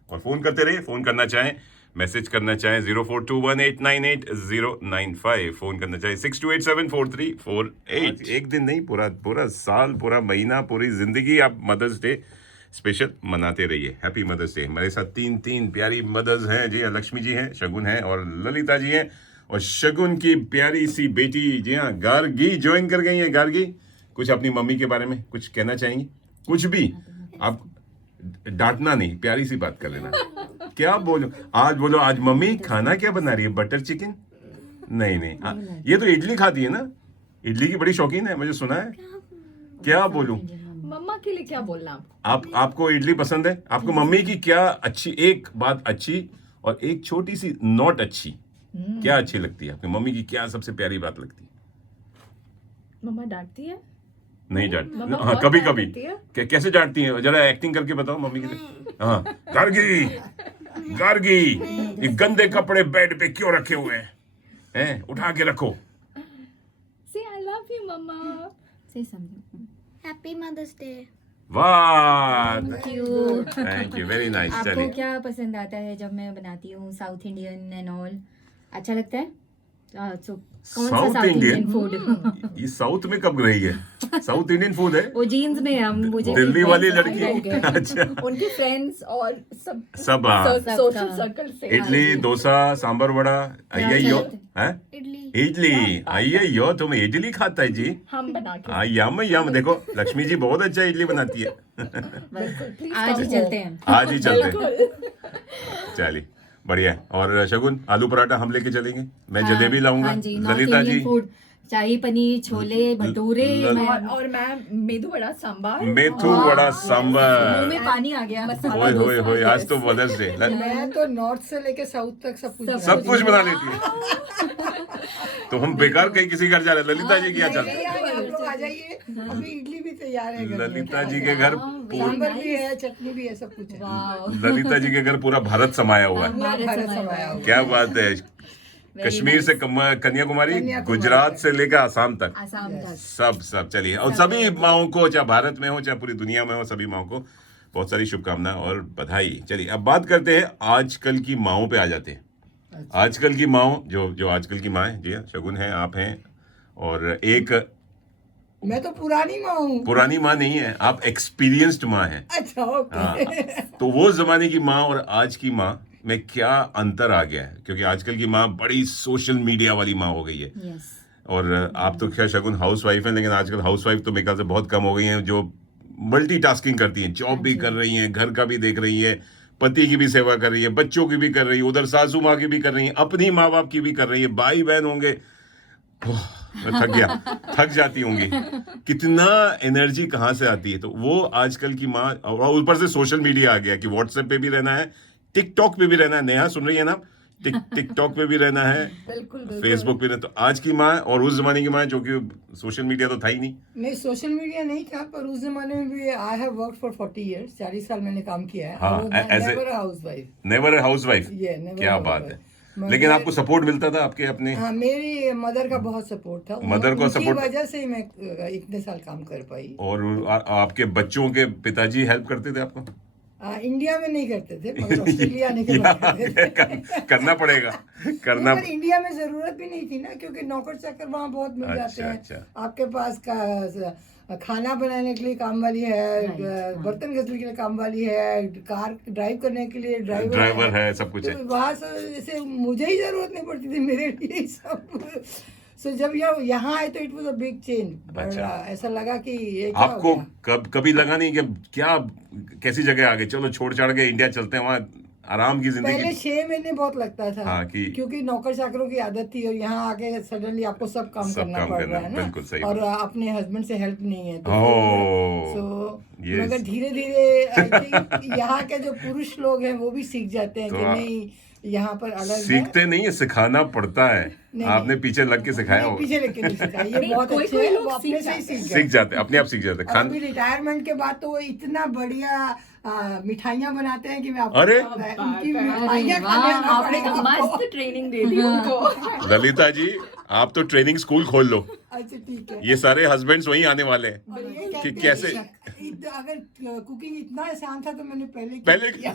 और फोन करते रहिए, फोन करना चाहें, मैसेज करना चाहें 0421898095, फोन करना चाहें 62874348। एक दिन नहीं, पूरा साल, पूरा महीना, पूरी जिंदगी आप मदर्स डे स्पेशल मनाते रहिए। Happy mother's day. मेरे साथ तीन प्यारी मदर्स हैं जी। लक्ष्मी जी हैं, शगुन हैं और ललिता जी हैं, और शगुन की प्यारी सी बेटी जी हाँ गार्गी ज्वाइन कर गई है। गार्गी, कुछ अपनी मम्मी के बारे में कुछ कहना चाहेंगी? कुछ भी, आप डांटना नहीं, प्यारी सी बात कर लेना। क्या बोलो आज, बोलो आज मम्मी खाना क्या बना रही है, बटर चिकन? नहीं ये तो इडली खाती है ना, इडली की बड़ी शौकीन है, मुझे सुना है। क्या बोलूं, मम्मा के लिए क्या बोलना आपको इडली पसंद है? आपको मम्मी की क्या अच्छी एक बात अच्छी और एक छोटी सी नॉट अच्छी क्या अच्छी लगती है? आपकी मम्मी की क्या सबसे प्यारी बात लगती है? मम्मा डांटती है? नहीं डांटती, मम्मा हाँ बहुत कभी प्यार कभी। करती है। कैसे डांटती है, जरा एक्टिंग करके बताओ मम्मी की। हाँ गार्गी ये गंदे कपड़े बेड पे क्यों रखे हुए हैं, उठा के रखो। Say I love you मम्मा। Say something. Happy mother's day. वाह, You. Thank you, very nice. आपको चलिए क्या पसंद आता है जब मैं बनाती हूँ? साउथ इंडियन एंड ऑल अच्छा लगता है? So, कौन सा South south Indian? Indian food? ये साउथ में कब रही है? साउथ इंडियन फूड है वो जीन्स में हम मुझे दिल्ली वाली हो लड़की। गए। अच्छा उनके फ्रेंड्स और सब हाँ। सोशल सर्कल से। इडली डोसा सांबर वड़ा अय्यो हैं? इडली। इडली अय्यो, तुम इडली खाता है जी? हम बना के हाँ यम। देखो लक्ष्मी जी बहुत अच्छा इडली बनाती है। please आज ही come चलते home। हैं। आज ही चलते हैं। बिल्कुल। चलिए बढ़िया है। और शगुन आलू पराठा हम लेके चलेंगे, मैं हाँ, जलेबी लाऊंगा। हाँ जी, नॉर्थ ललिता इंडियन जी फूड, शाही पनीर, छोले भटूरे। और मैं मेदू वड़ा सांबार। मेथू वड़ा मुंह सांबर। में पानी आ गया। मसाला ओए डोसा, आज तो मदर्स डे। मैं तो नॉर्थ से लेके साउथ तक सब कुछ सब कुछ बना लेती है। तो हम बेकार कहीं किसी घर जा रहे हैं? ललिता जी क्या चल नहीं, आप लोग आ जाइए, अभी इडली भी तैयार है घर में। ललिता जी के घर सांभर भी है, चटनी भी है, सब कुछ है। ललिता जी के घर पूरा भारत समाया हुआ है। पूरा भारत समाया हुआ है। क्या बात है। कश्मीर से कन्याकुमारी, गुजरात से लेकर आसाम तक, आसाम तक। सब चलिए। और सभी माओं को, चाहे भारत में हो चाहे पूरी दुनिया में हो, सभी माओं को बहुत सारी शुभकामनाएं और बधाई। चलिए अब बात करते हैं आजकल की माओं पे आ जाते हैं। आजकल की माओ, जो आजकल की माँ है जी, शगुन है, आप हैं, और एक मैं तो पुरानी माँ हूँ। पुरानी माँ नहीं है, आप एक्सपीरियंस्ड माँ हैं। अच्छा, ओके। हाँ, तो वो जमाने की माँ और आज की माँ में क्या अंतर आ गया है? क्योंकि आजकल की माँ बड़ी सोशल मीडिया वाली माँ हो गई है। यस। और आप तो खैर शगुन हाउस वाइफ हैं, लेकिन आजकल हाउस वाइफ तो मेरे ख्याल से बहुत कम हो गई हैं, जो मल्टीटास्किंग करती हैं, जॉब भी कर रही हैं, घर का भी देख रही है, पति की भी सेवा कर रही है, बच्चों की भी कर रही है, उधर सासू माँ की भी कर रही है, अपनी माँ बाप की भी कर रही है, भाई बहन होंगे, मैं थक गया, थक जाती होंगी। कितना एनर्जी कहाँ से आती है? तो वो आजकल की माँ, और ऊपर से सोशल मीडिया आ गया कि व्हाट्सएप पे भी रहना है, टिकटॉक पे भी रहना है। नेहा सुन रही है ना? टिकटॉक पे भी रहना है, बिल्कुल फेसबुक पे रहना। तो आज की माँ और उस जमाने की माँ, जो कि सोशल मीडिया तो था ही नहीं। नहीं, सोशल मीडिया नहीं था, पर उस जमाने में भी I have work for 40 years, 40 साल मैंने काम किया है। हाँ, never a housewife. Never house wife. ये never क्या a बात housewife. है। लेकिन आपको सपोर्ट मिलता था आपके अपने? हाँ, मेरी मदर का बहुत सपोर्ट था। मदर को उनकी support- वजह से ही मैं इतने साल काम कर पाई। और आपके बच्चों के पिताजी हेल्प करते थे आपको? इंडिया में नहीं करते थे, मगर ऑस्ट्रेलिया आने के बाद करते थे। करना पड़ेगा, करना। पर इंडिया में जरूरत भी नहीं थी ना, क्योंकि नौकर चाकर वहाँ बहुत मिल जाते हैं। अच्छा। आपके पास खाना बनाने के लिए काम वाली है, बर्तन घसने के लिए काम वाली है, कार ड्राइव करने के लिए ड्राइवर है, सब कुछ है। तो वहाँ से जैसे मुझे ही जरूरत नहीं पड़ती थी, मेरे लिए ही सब। सो जब यहाँ आए तो it was a big change. अच्छा। ऐसा लगा कि ये क्या हो आपको गया? कभी लगा नहीं कि क्या, कैसी जगह आ गए, चलो छोड़ छाड़ के इंडिया चलते हैं, वहाँ आराम की पहले जिंदगी? 6 महीने बहुत लगता था। हाँ, क्योंकि नौकर चाकरों की आदत थी, और यहाँ आके सडनली आपको सब काम करना पड़ रहा है ना। बिल्कुल सही और बात। अपने हस्बैंड से हेल्प नहीं है, ओह, सो yes. मगर धीरे धीरे आई थिंक यहाँ के जो पुरुष लोग हैं वो भी सीख जाते हैं तो कि नहीं, यहाँ पर अलग है। सीखते नहीं है, सिखाना पड़ता है। नहीं, आपने पीछे लग के सिखाया नहीं, हो। पीछे लेके नहीं सीखा, ये नहीं, बहुत कोई- अच्छे कोई है, लोग वो अपने से ही सीख सीख जाते, अपने आप सीख जाते। और अभी रिटायरमेंट के बाद तो वो इतना बढ़िया मिठाइयाँ बनाते हैं कि मैं आपको अरे! पता है, उनकी अरे मिठाइयाँ वाह, खाने आना आपने पड़ेगा तो आपको। मस्त ट्रेनिंग दे दी उनको। ललिता जी, आप तो ट्रेनिंग स्कूल खोल लो। अच्छा, ठीक है। ये सारे हस्बैंड्स वहीं आने वाले हैं और ये कि कहते हैं कैसे। कि अगर कुकिंग इतना आसान था तो मैंने पहले पहले किया।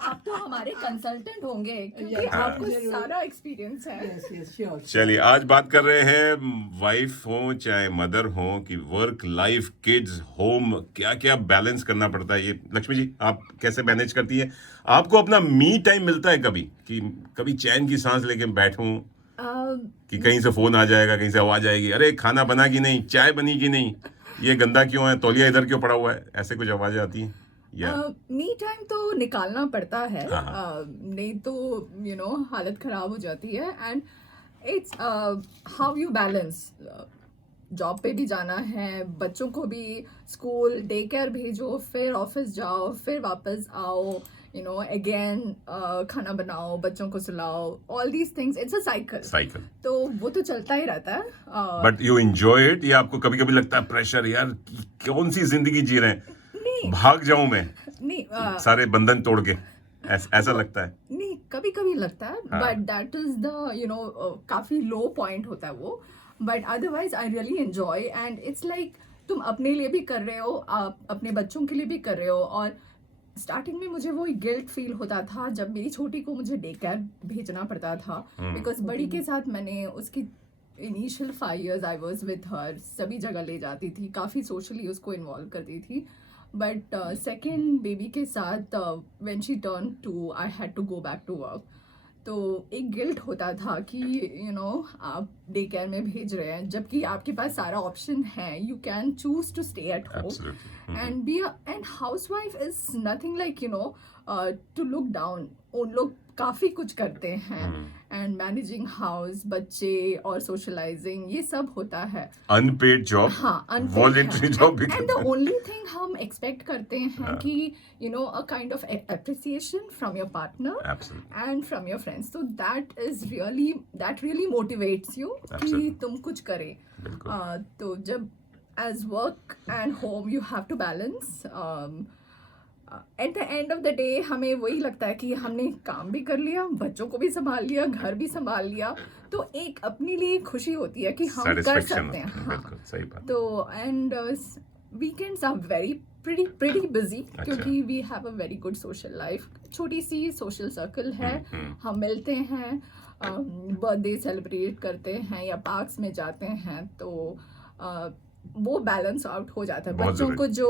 आप तो हमारे कंसल्टेंट होंगे, क्योंकि Yes, आपको जरूर। सारा एक्सपीरियंस है। Yes, yes, sure. चलिए, आज बात कर रहे हैं वाइफ हो चाहे मदर हो, कि वर्क लाइफ, किड्स, होम, क्या क्या बैलेंस करना पड़ता है। ये लक्ष्मी जी, आप कैसे मैनेज करती है? आपको अपना मी टाइम मिलता है कभी, कि कभी चैन की सांस लेके बैठूं, कि कहीं से फोन आ जाएगा, कहीं से आवाज आएगी, अरे खाना बना कि नहीं, चाय बनी कि नहीं, ये गंदा क्यों है, तौलिया इधर क्यों पड़ा हुआ है, ऐसे कुछ आवाजें आती हैं? या मी टाइम तो निकालना पड़ता है। हाँ। नहीं तो हालत खराब हो जाती है। And it's how you balance. Job पे भी जाना है, बच्चों को भी स्कूल डे केयर भेजो, फिर ऑफिस जाओ, फिर वापस आओ, अगेन खाना बनाओ, बच्चों को सुलाओ, all these things, it's a cycle. तो वो तो चलता ही रहता है। बट यू एंजॉय इट, या आपको कभी कभी लगता है प्रेशर, यार कौन सी जिंदगी जी रहे हैं, नहीं भाग जाऊं मैं नहीं सारे बंधन तोड़ के, ऐसा लगता है? नहीं, कभी कभी लगता है, हाँ। बट दैट इज द काफी लो पॉइंट होता है वो। But otherwise I really enjoy, and it's like तुम अपने लिए भी कर रहे हो, आप अपने बच्चों के लिए भी कर रहे हो। और स्टार्टिंग में मुझे वो गिल्ट फील होता था जब मेरी छोटी को मुझे डे केयर भेजना पड़ता था, बिकॉज बड़ी के साथ मैंने उसकी initial 5 years I was with her, सभी जगह ले जाती थी, काफ़ी सोशली उसको इन्वॉल्व करती थी। बट सेकेंड बेबी के साथ when she turn 2 I had to go back to work. तो एक गिल्ट होता था कि आप डे केयर में भेज रहे हैं, जबकि आपके पास सारा ऑप्शन है, you can choose to stay at home and be and housewife is nothing like to look down. उन लोग काफी कुछ करते हैं, एंड मैनेजिंग हाउस, बच्चे और सोशलाइजिंग, ये सब होता है। अनपेड जॉब, हाँ, वॉलंटरी जॉब भी एंड द करते हैं। ओनली थिंग हम एक्सपेक्ट करते हैं कि a kind of appreciation from your partner Absolutely. And from your friends. तो दैट रियली मोटिवेट्स यू कि Absolutely. तुम कुछ करें। बिल्कुल। तो जब as work and home you have to balance, at the end of the day हमें वही लगता है कि हमने काम भी कर लिया, बच्चों को भी संभाल लिया, घर भी संभाल लिया, तो एक अपने लिए खुशी होती है कि हम कर Satisfaction सकते हैं। होती है, हाँ, बिल्कुल सही बात। तो and weekends are pretty busy, अच्छा। क्योंकि we have a very good social life, छोटी सी सोशल सर्कल है, हम मिलते हैं, बर्थडे सेलिब्रेट करते हैं या पार्क्स में जाते हैं, तो वो बैलेंस आउट हो जाता है। बहुत बच्चों जरूरी। को जो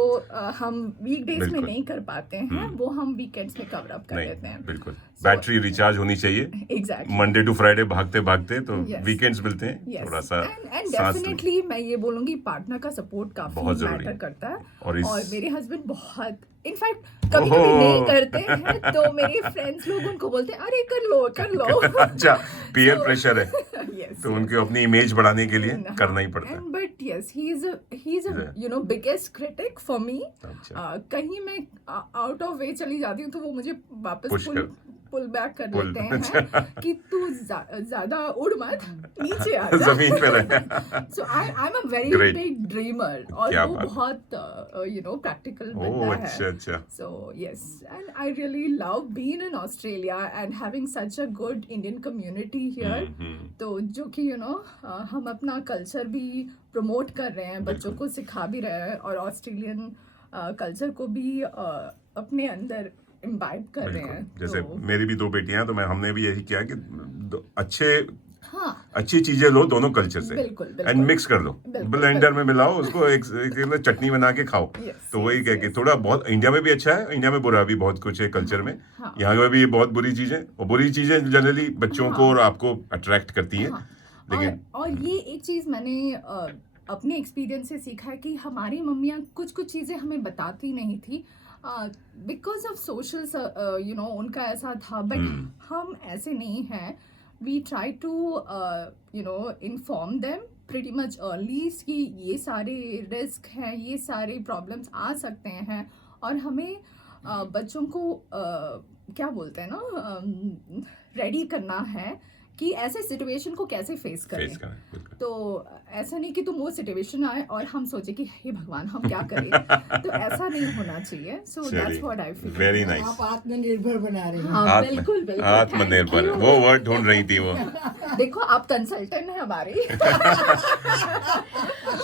हम वीकडेज में बिल्कुल। नहीं कर पाते हैं, वो हम वीकेंड्स में कवर अप कर नहीं, देते हैं। बिल्कुल, बैटरी रिचार्ज होनी चाहिए। एग्जैक्टली। मंडे टू फ्राइडे भागते भागते तो Yes. वीकेंड्स मिलते हैं, Yes. थोड़ा सा and सांस definitely मैं ये बोलूंगी पार्टनर का सपोर्ट काफी बहुत जरूरी मैटर है। करता है। और और मेरे हस्बैंड बहुत इनफैक्ट कभी कभी नहीं करते हैं तो मेरे फ्रेंड्स लोग उनको बोलते हैं अरे कर लो अच्छा, पीयर प्रेशर है, yes, तो उनकी अपनी इमेज बढ़ाने के लिए करना ही पड़ता है। But yes he is a you know biggest critic for me. अच्छा। कहीं मैं आउट ऑफ वे चली जाती हूँ तो वो मुझे वापस Push कर- पुल बैक कर Pull, लेते हैं अच्छा। कि तू ज्यादा उड़ मत, नीचे आ जा। जमीन पे रहे। So I am a very Great. Big dreamer और क्या वो बात है। बहुत यू नो प्रैक्टिकल ओह, बंदा अच्छा है। अच्छा। So yes, and I really love being in Australia and having such a good Indian community here. तो जो कि you know हम अपना कल्चर भी प्रमोट कर रहे हैं, बच्चों को सिखा भी रहे हैं और ऑस्ट्रेलियन कल्चर को भी अपने अंदर इम्बाइब कर रहे हैं। जैसे तो मेरी भी 2 बेटियां हैं, तो हमने भी यही किया कि अच्छे हाँ अच्छी चीजें लो दोनों कल्चर से, बिल्कुल, बिल्कुल। एंड मिक्स कर लो, बिल्कुल, ब्लेंडर में मिलाओ उसको, एक अंदर चटनी बना के खाओ। Yes, तो वही yes, कह के yes. थोड़ा बहुत इंडिया में भी अच्छा है, इंडिया में बुरा भी बहुत कुछ है कल्चर में। हाँ। यहाँ में भी बहुत बुरी चीजें, और बुरी चीजें जनरली बच्चों को और आपको अट्रैक्ट करती हैं। हाँ, लेकिन और ये एक चीज मैंने अपने एक्सपीरियंस से सीखा है कि हमारी मम्मियाँ कुछ चीजें हमें बताती नहीं थी because of social you know उनका ऐसा था, बट हम ऐसे नहीं हैं। We try to you know inform them pretty much early कि ये सारे रिस्क हैं, ये सारे प्रॉब्लम्स आ सकते हैं, और हमें बच्चों को क्या बोलते हैं ना रेडी करना है कि ऐसे सिचुएशन को कैसे फेस करें। बिल्कुल। तो ऐसा नहीं कि तुम वो सिचुएशन आए और हम सोचे कि हे भगवान हम क्या करें। तो ऐसा नहीं होना चाहिए। So that's what I feel. Very nice. आप आत्मनिर्भर बना रहे हैं। हाँ बिल्कुल बिल्कुल, आत्मनिर्भर, thank you। वो वर्ड ढूंढ रही थी वो। देखो आप कंसल्टेंट हैं हमारी।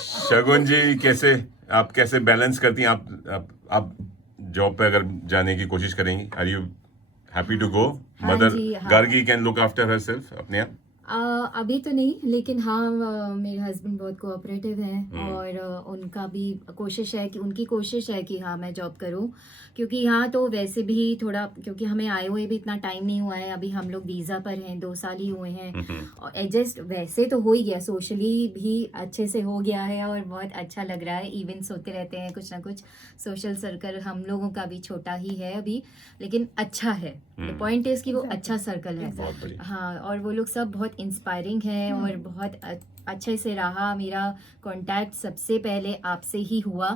शगुन जी, आप कैसे बैलेंस करती हैं? आप जॉब पे अगर जाने की कोशिश करेंगी, are you happy to go? हाँ मदर जी, हाँ। Gargi can look after herself अपने आप? अभी तो नहीं, लेकिन हाँ मेरे हस्बैंड बहुत कोऑपरेटिव हैं और उनका भी उनकी कोशिश है कि हाँ मैं जॉब करूँ, क्योंकि यहाँ तो वैसे भी थोड़ा, क्योंकि हमें आए हुए भी इतना टाइम नहीं हुआ है, अभी हम लोग वीज़ा पर हैं, 2 साल ही हुए हैं, और एडजस्ट वैसे तो हो ही गया, सोशली भी अच्छे से हो गया है और बहुत अच्छा लग रहा है। इवेंट्स होते रहते हैं कुछ ना कुछ, सोशल सर्कल हम लोगों का भी छोटा ही है अभी, लेकिन अच्छा है। द पॉइंट इज कि वो अच्छा सर्कल है। बहुत बढ़िया। हाँ, और वो लोग सब बहुत इंस्पायरिंग है और बहुत अच्छे से रहा। मेरा कांटेक्ट सबसे पहले आपसे ही हुआ,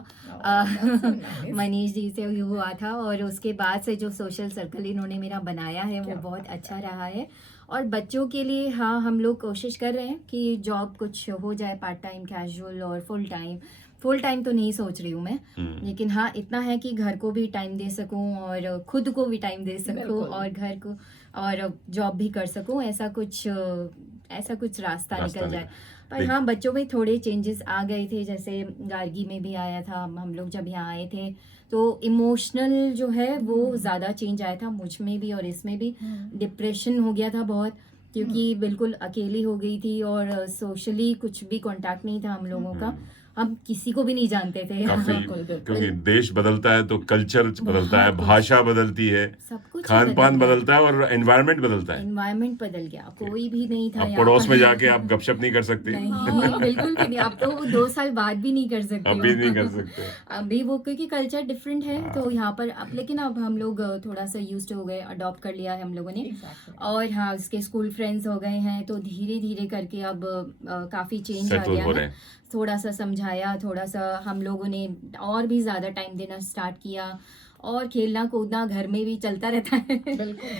मनीष जी से ही हुआ था, और उसके बाद से जो सोशल सर्कल इन्होंने मेरा बनाया है वो बहुत अच्छा रहा है। और बच्चों के लिए हाँ हम लोग कोशिश कर रहे हैं कि जॉब कुछ हो जाए, पार्ट टाइम, कैजुअल और फुल टाइम तो नहीं सोच रही हूँ मैं, लेकिन हाँ इतना है कि घर को भी टाइम दे सकूँ और खुद को भी टाइम दे सकूँ और घर को और जॉब भी कर सकूँ, ऐसा कुछ रास्ता निकल जाए। पर हाँ बच्चों में थोड़े चेंजेस आ गए थे, जैसे गार्गी में भी आया था, हम लोग जब यहाँ आए थे तो इमोशनल जो है वो ज़्यादा चेंज आया था मुझ में भी और इसमें भी। डिप्रेशन हो गया था बहुत, क्योंकि बिल्कुल अकेली हो गई थी और सोशली कुछ भी कांटेक्ट नहीं था हम लोगों का, हम किसी को भी नहीं जानते थे। काफी, क्योंकि देश बदलता है तो कल्चर बदलता है, भाषा बदलती है, सब कुछ खान पान बदलता है और एनवायरनमेंट बदलता है। एनवायरनमेंट बदल गया, कोई भी नहीं था अब यहाँ पड़ोस पर। में जाके आप गपशप नहीं कर सकते, नहीं बिल्कुल भी नहीं, अब तो 2 साल बाद भी नहीं कर सकते अभी हो। नहीं कर सकते। अभी वो क्योंकि कल्चर डिफरेंट है तो यहाँ पर अब, लेकिन अब हम लोग थोड़ा सा यूज्ड हो गए, अडॉप्ट कर लिया है हम लोगों ने। और हाँ उसके स्कूल फ्रेंड्स हो गए हैं, तो धीरे धीरे करके अब काफी चेंज आ Settle गया हो रहे है। हैं। थोड़ा सा समझाया, थोड़ा सा हम लोगों ने और भी ज्यादा टाइम देना स्टार्ट किया, और खेलना कूदना घर में भी चलता रहता है।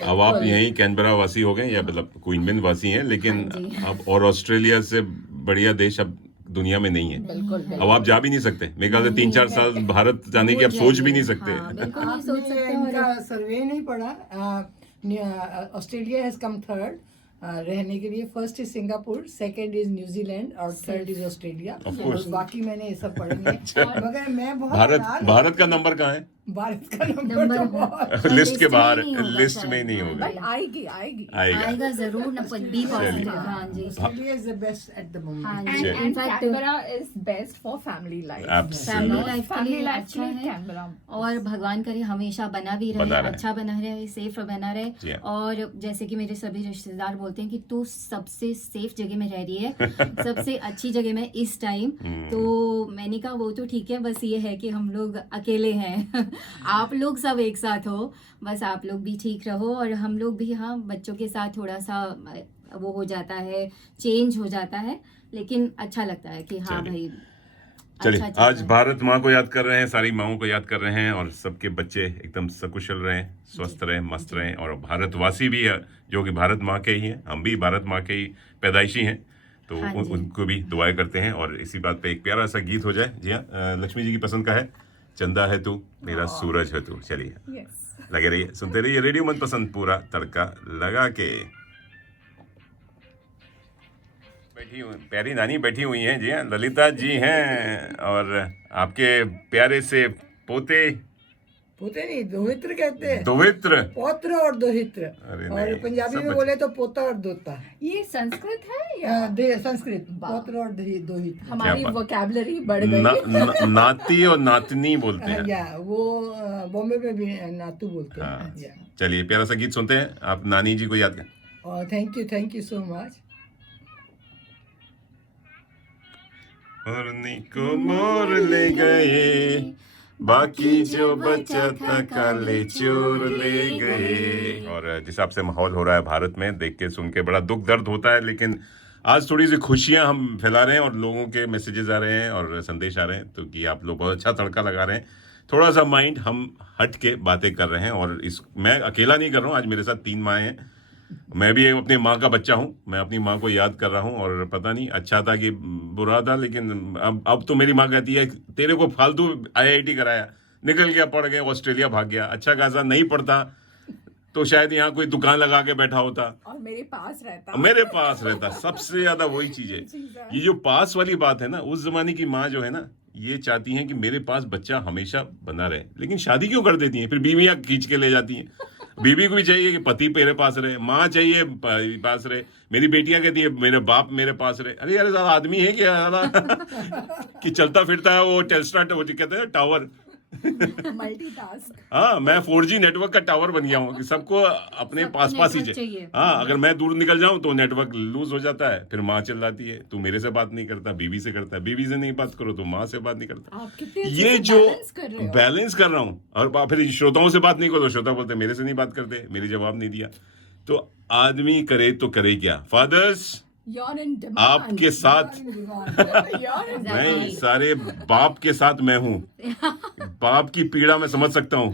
अब आप यहीं कैनबरा वासी हो गए, या मतलब क्वीनसलैंड वासी हैं, लेकिन हाँ जी। अब और ऑस्ट्रेलिया से बढ़िया देश अब दुनिया में नहीं है। अब आप जा भी नहीं सकते, मेरे ख्याल से 3-4 साल भारत जाने की आप सोच भी नहीं सकते। हाँ, बिल्कुल नहीं सोच आपने सकते। इनका और सर्वे नहीं पढ़ा? ऑस्ट्रेलिया हैज कम थर्ड रहने के लिए। First is Singapore, second is New Zealand और third is Australia. Of course. और बाकी मैंने ये सब पढ़े हैं। मगर मैं बहुत हैरान हूँ। भारत का नंबर कहाँ है? भारत का नंबर तो बहुत लिस्ट के बाहर, नहीं होगा लिस्ट शायद। में नहीं होगा। बट आएगी आएगा जरूर न, बी पॉजिटिव। हाँ जी, Australia is the best at the हाँ मोमेंट। जी। and in fact Canberra is best for family life. Family Absolutely. Life के Family लिए life अच्छा के लिए है, Canberra. और भगवान करे हमेशा बना भी बना रहे, रहे। अच्छा बना रहे, सेफ बना जी रहे। हाँ। और जैसे कि मेरे सभी रिश्तेदार बोलते हैं कि तू सबसे सेफ जगह में रह रही है, सबसे अच्छी जगह में इस टाइम। तो मैंने कहा वो तो ठीक है, बस ये है कि हम लोग अकेले हैं। आप लोग सब एक साथ हो, बस आप लोग भी ठीक रहो और हम लोग भी, हाँ बच्चों के साथ थोड़ा सा वो हो जाता है, चेंज हो जाता है, लेकिन अच्छा लगता है कि हाँ भाई चलिए अच्छा आज चल रहा भारत माँ को याद कर रहे हैं, सारी माओं को याद कर रहे हैं और सबके बच्चे एकदम सकुशल रहें, स्वस्थ रहें, मस्त रहें और भारतवासी भी है जो कि भारत माँ के ही हैं, हम भी भारत माँ के ही पैदाइशी हैं, तो हाँ जी। उनको भी दुआएं करते हैं। और इसी बात पे एक प्यारा सा गीत हो जाए। जी हाँ, लक्ष्मी जी की पसंद का है, चंदा है तू मेरा सूरज है तू। चलिए यस लगे रहिए, सुनते रहिए रेडियो मनपसंद, पूरा तड़का लगा के। बैठी हुई प्यारी नानी बैठी हुई हैं। जी हाँ, ललिता जी हैं और आपके प्यारे से पोते पोते नहीं, दोहित्र कहते हैं। दोहित्र। पौत्र और दोहित्र। अरे और नहीं, पंजाबी सब में बच्चे- बोले तो पोता और दोता। ये संस्कृत है या संस्कृत पौत्र और दोहित्र। हमारी बात। वोकैबुलरी बढ़ गई? नाती और नातनी बोलते हैं। या वो बॉम्बे में भी नातू बोलते हाँ। हैं। या चलिए प्यारा सा गीत सुनते हैं, आप नानी जी को याद करें। और थैंक यू सो मच। मोरनी को मोर ले गए, बाकी जो बचा था काले चोर ले गए। और जिस हिसाब से माहौल हो रहा है भारत में, देख के सुन के बड़ा दुख दर्द होता है, लेकिन आज थोड़ी सी खुशियां हम फैला रहे हैं और लोगों के मैसेजेस आ रहे हैं और संदेश आ रहे हैं, तो कि आप लोग बहुत अच्छा तड़का लगा रहे हैं। थोड़ा सा माइंड हम हट के बातें कर रहे हैं और इस मैं अकेला नहीं कर रहा हूँ, आज मेरे साथ 3 माएँ हैं, मैं भी अपनी माँ का बच्चा हूँ, मैं अपनी माँ को याद कर रहा हूँ। और पता नहीं अच्छा था कि बुरा था, लेकिन अब तो मेरी माँ कहती है तेरे को फालतू IIT कराया, निकल गया, पढ़ गया, ऑस्ट्रेलिया भाग गया, अच्छा खासा नहीं पढ़ता तो शायद यहाँ कोई दुकान लगा के बैठा होता और मेरे पास रहता। सबसे ज्यादा वही चीज है, ये जो पास वाली बात है ना, उस जमाने की माँ जो है ना, ये चाहती हैं कि मेरे पास बच्चा हमेशा बना रहे, लेकिन शादी क्यों कर देती हैं, फिर बीवियां खींच के ले जाती हैं। बीवी को भी चाहिए कि पति मेरे पास रहे, माँ चाहिए पास रहे, मेरी बेटियां कहती है मेरे बाप मेरे पास रहे। अरे यार ज्यादा आदमी है क्या कि चलता फिरता है वो टेलस्ट्रा, वो कहते हैं टावर। मल्टीटास्क। हाँ, मैं 4G नेटवर्क का टावर बन गया हूँ कि सबको अपने पास पास ही चाहिए। हाँ, अगर मैं दूर निकल जाऊं तो नेटवर्क लूज हो जाता है, फिर माँ चिल्लाती है तू मेरे से बात नहीं करता, बीवी से करता है, बीवी से नहीं बात करो तो माँ से बात नहीं करता। आप कितने अच्छे ये से जो बैलेंस कर रहे हो। बैलेंस कर रहा हूँ, और फिर श्रोताओं से बात नहीं करो, श्रोता बोलते मेरे से नहीं बात करते, मेरी जवाब नहीं दिया, तो आदमी करे तो करे क्या। Fathers You're in demand. आपके साथ You're in नहीं, सारे बाप के साथ मैं हूँ, बाप की पीड़ा मैं समझ सकता हूँ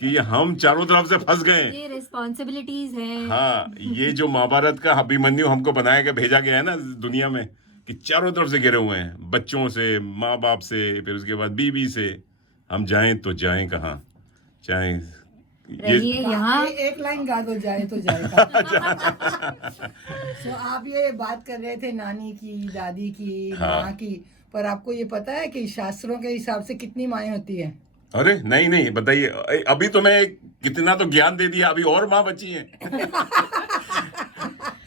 कि हम चारों तरफ से फंस गए हैं। ये रिस्पॉन्सिबिलिटीज हैं। हाँ, ये जो महाभारत का अभिमन्यु हमको बनाया गया, भेजा गया है ना दुनिया में, कि चारों तरफ से घिरे हुए हैं, बच्चों से, माँ बाप से, फिर उसके बाद बीवी से, हम जाएं तो जाएं कहाँ, चाहे रहिए यहाँ। एक लाइन गा दो, जाए तो जाए। तो आप ये बात कर रहे थे नानी की, दादी की, हाँ। माँ की, पर आपको ये पता है कि शास्त्रों के हिसाब से कितनी माएँ होती हैं? अरे नहीं बताइए, अभी तो मैं कितना तो ज्ञान दे दिया, अभी और माँ बची हैं।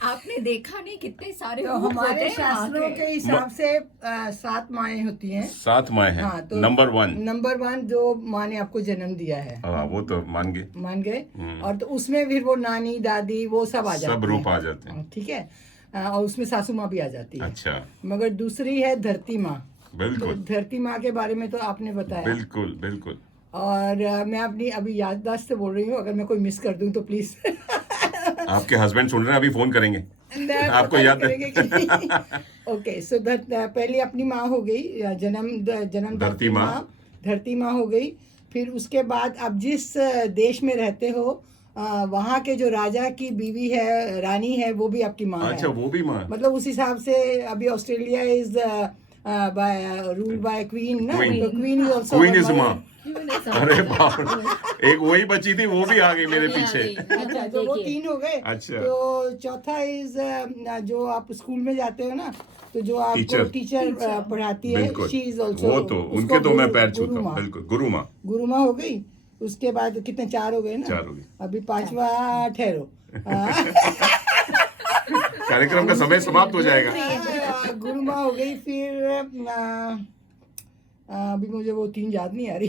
आपने देखा नहीं कितने सारे तो रूप होते हमारे हैं शास्त्रों वहाँ के हिसाब से 7 माएँ होती हैं। 7 माँ हैं। हाँ, तो नंबर 1 नंबर 1 जो माँ ने आपको जन्म दिया है, हाँ, वो तो मान गए, और तो उसमें फिर वो नानी दादी वो सब आ जाते सब हैं। रूप आ जाते हैं। ठीक है, और उसमें सासू माँ भी आ जाती है। अच्छा, मगर दूसरी है धरती माँ। तो बिल्कुल धरती माँ के बारे में तो आपने बताया। बिल्कुल। और मैं अपनी अभी याददाश्त से बोल रही हूँ, अगर मैं कोई मिस कर दूं तो प्लीज। आपके हस्बैंड सुन रहे हैं, अभी फोन करेंगे आपको याद है। ओके, सो पहले अपनी माँ हो गई, जन्म धरती माँ। धरती माँ हो गई। फिर उसके बाद आप जिस देश में रहते हो, वहाँ के जो राजा की बीवी है, रानी है, वो भी आपकी माँ है। अच्छा, वो भी माँ। मतलब उस हिसाब से अभी Australia is rule by queen ना, Queen. तो queen is also queen is माँ। अरे बाप, एक वही बची थी, वो भी आ गई मेरे पीछे। अच्छा, तो वो 3 हो गए। अच्छा। तो चौथा इज जो आप स्कूल में जाते हो ना, तो जो आपको टीचर पढ़ाती है, बिल्कुल, शी इज ऑल्सो, वो तो उनके तो मैं पैर छूता हूँ, बिल्कुल, गुरु माँ। गुरु माँ हो गई। उसके बाद कितने 4 हो गए ना? 4 हो गए। अभी 5वां ठहरो। कार्यक्रम का समय समाप्त हो जाएगा। गुरु माँ हो गई। फिर अभी मुझे वो 3 याद नहीं आ रही।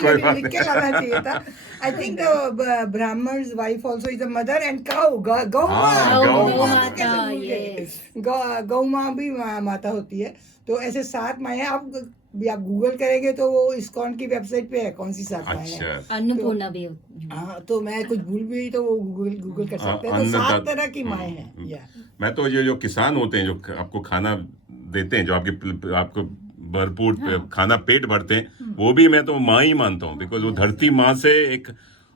कोई बात लिख के लाना चाहिए था। I think the Brahmin's wife also is a mother and cow, गौ हाँ, गौ माँ भी माता होती है। तो ऐसे 7 माएँ। आप भी आप गूगल करेंगे तो वो इस्कॉन की वेबसाइट पे है कौन सी सात माएँ हैं। अच्छा अन्नपूर्णा भी हाँ, तो मैं कुछ भूल भी हुई तो वो गूगल कर सकते हैं। तो अन्नदाता- 7 तरह की माएँ हैं। या मैं तो ये जो किसान होते हैं जो आपको खाना देते हैं, जो आपको भरपूर खाना पेट भरते हैं, वो भी मैं तो माँ ही मानता हूँ, बिकॉज वो धरती माँ से एक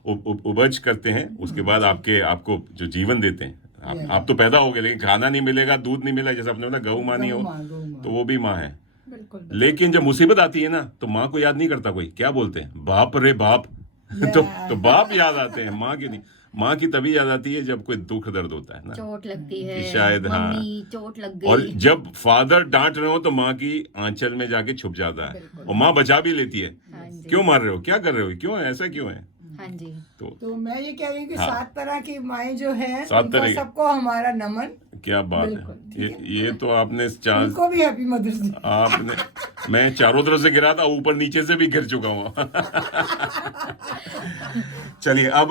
उपज करते हैं, उसके बाद आपको जो जीवन देते हैं। आप तो पैदा हो गए, लेकिन खाना नहीं मिलेगा, दूध नहीं मिलेगा, जैसे आपने बोला गऊ माँ नहीं हो, गऊ माँ। तो वो भी माँ है। बिल्कुल लेकिन जब मुसीबत आती है ना, तो माँ को याद नहीं करता कोई, क्या बोलते हैं, बाप रे बाप। तो बाप याद आते हैं, माँ के नहीं। माँ की तभी याद आती है जब कोई दुख दर्द होता है ना, चोट लगती है, शायद, हाँ। मम्मी चोट लग और गई। जब फादर डांट रहे हो तो माँ की आंचल में जाके छुप जाता है, और माँ बचा भी लेती है। हाँ जी, क्यों मार रहे हो, क्या कर रहे हो, क्यों है, ऐसा क्यों है। हाँ जी। तो मैं ये कह रही हूँ कि हाँ। 7 तरह की माएँ जो हैं, 7 उनको तरह की। सबको हमारा नमन। क्या बात बिल्कुल, है, ये तो आपने उनको भी हैप्पी मदर्स डे। आपने मैं चारों तरफ से गिरा था, ऊपर नीचे से भी गिर चुका हूँ। चलिए, अब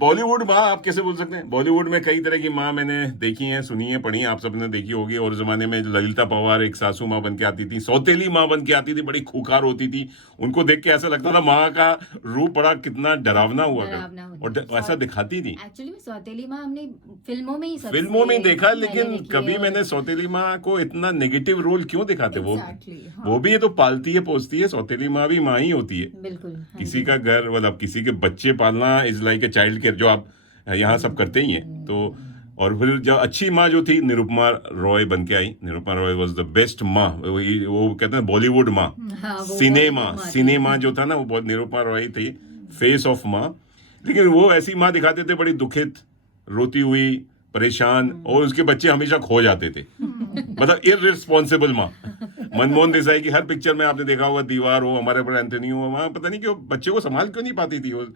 बॉलीवुड माँ आप कैसे बोल सकते हैं। बॉलीवुड में कई तरह की माँ मैंने देखी हैं, सुनी है, पढ़ी है, आप सबने देखी होगी। और जमाने में ललिता पवार एक सासू माँ बन के आती थी, सौतेली माँ बन के आती थी, बड़ी खूंखार होती थी। उनको देख के ऐसा लगता था माँ का रूप बड़ा कितना डरावना हुआ डरावना कर, होता और ऐसा दिखाती थी। एक्चुअली में सौतेली माँ हमने फिल्मों में ही फिल्मों में ही देखा, पहले लेकिन देखी कभी है। मैंने सौतेली माँ को इतना नेगेटिव रोल क्यों दिखाते। Exactly, हाँ। वो भी ये तो पालती है पोसती है, सौतेली माँ भी माँ ही होती है। बिल्कुल, हाँ किसी जी। का घर, मतलब किसी के बच्चे पालना is like a child care, जो आप यहाँ सब करते ही हैं। तो और फिर जो अच्छी माँ जो थी, निरुपमा रॉय बन के आई। Nirupama Roy was the best माँ। वो कहते हैं बॉलीवुड माँ, हाँ, वो सिनेमा बॉलीवुड माँ थी। सिनेमा जो था ना, वो बहुत निरुपमा रॉय थी, फेस ऑफ माँ। लेकिन वो ऐसी माँ दिखाते थे, बड़ी दुखित, रोती हुई, परेशान, और उसके बच्चे हमेशा खो जाते थे। मतलब इररिस्पॉन्सिबल माँ। मनमोहन देसाई की हर पिक्चर में आपने देखा होगा, दीवार हो, हमारे पर एंथनी हो, वहाँ पता नहीं क्यों बच्चे को संभाल क्यों नहीं पाती थी वो।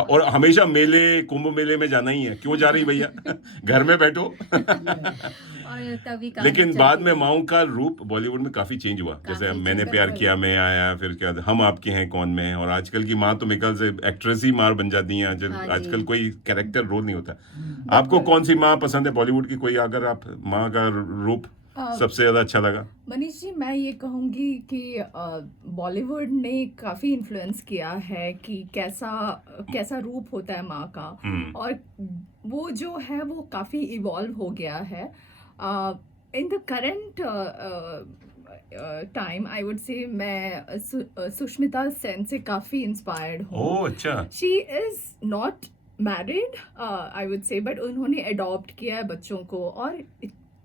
और हमेशा मेले, कुंभ मेले में जाना ही है, क्यों जा रही भैया, घर में बैठो। और तभी कहानी लेकिन चलती बाद में है। माओं का रूप बॉलीवुड में काफी चेंज हुआ। जैसे मैंने प्यार किया में आया, फिर क्या हम आपके हैं कौन में, और आजकल की माँ तो मेरे ख्याल से एक्ट्रेस ही मार बन जाती हैं। हाँ जी। आजकल कोई कैरेक्टर रोल नहीं होता। आपको कौन सी माँ पसंद है बॉलीवुड की, कोई अगर आप माँ का रूप सबसे ज्यादा अच्छा लगा। मनीष जी, मैं ये कहूँगी कि बॉलीवुड ने काफ़ी इन्फ्लुएंस किया है कि कैसा रूप होता है माँ का, और वो जो है वो काफ़ी इवॉल्व हो गया है। In the current time I would say मैं सुष्मिता सेन से काफ़ी इंस्पायर्ड हूँ। ओह अच्छा। She is not married I would say, but उन्होंने अडॉप्ट किया है बच्चों को, और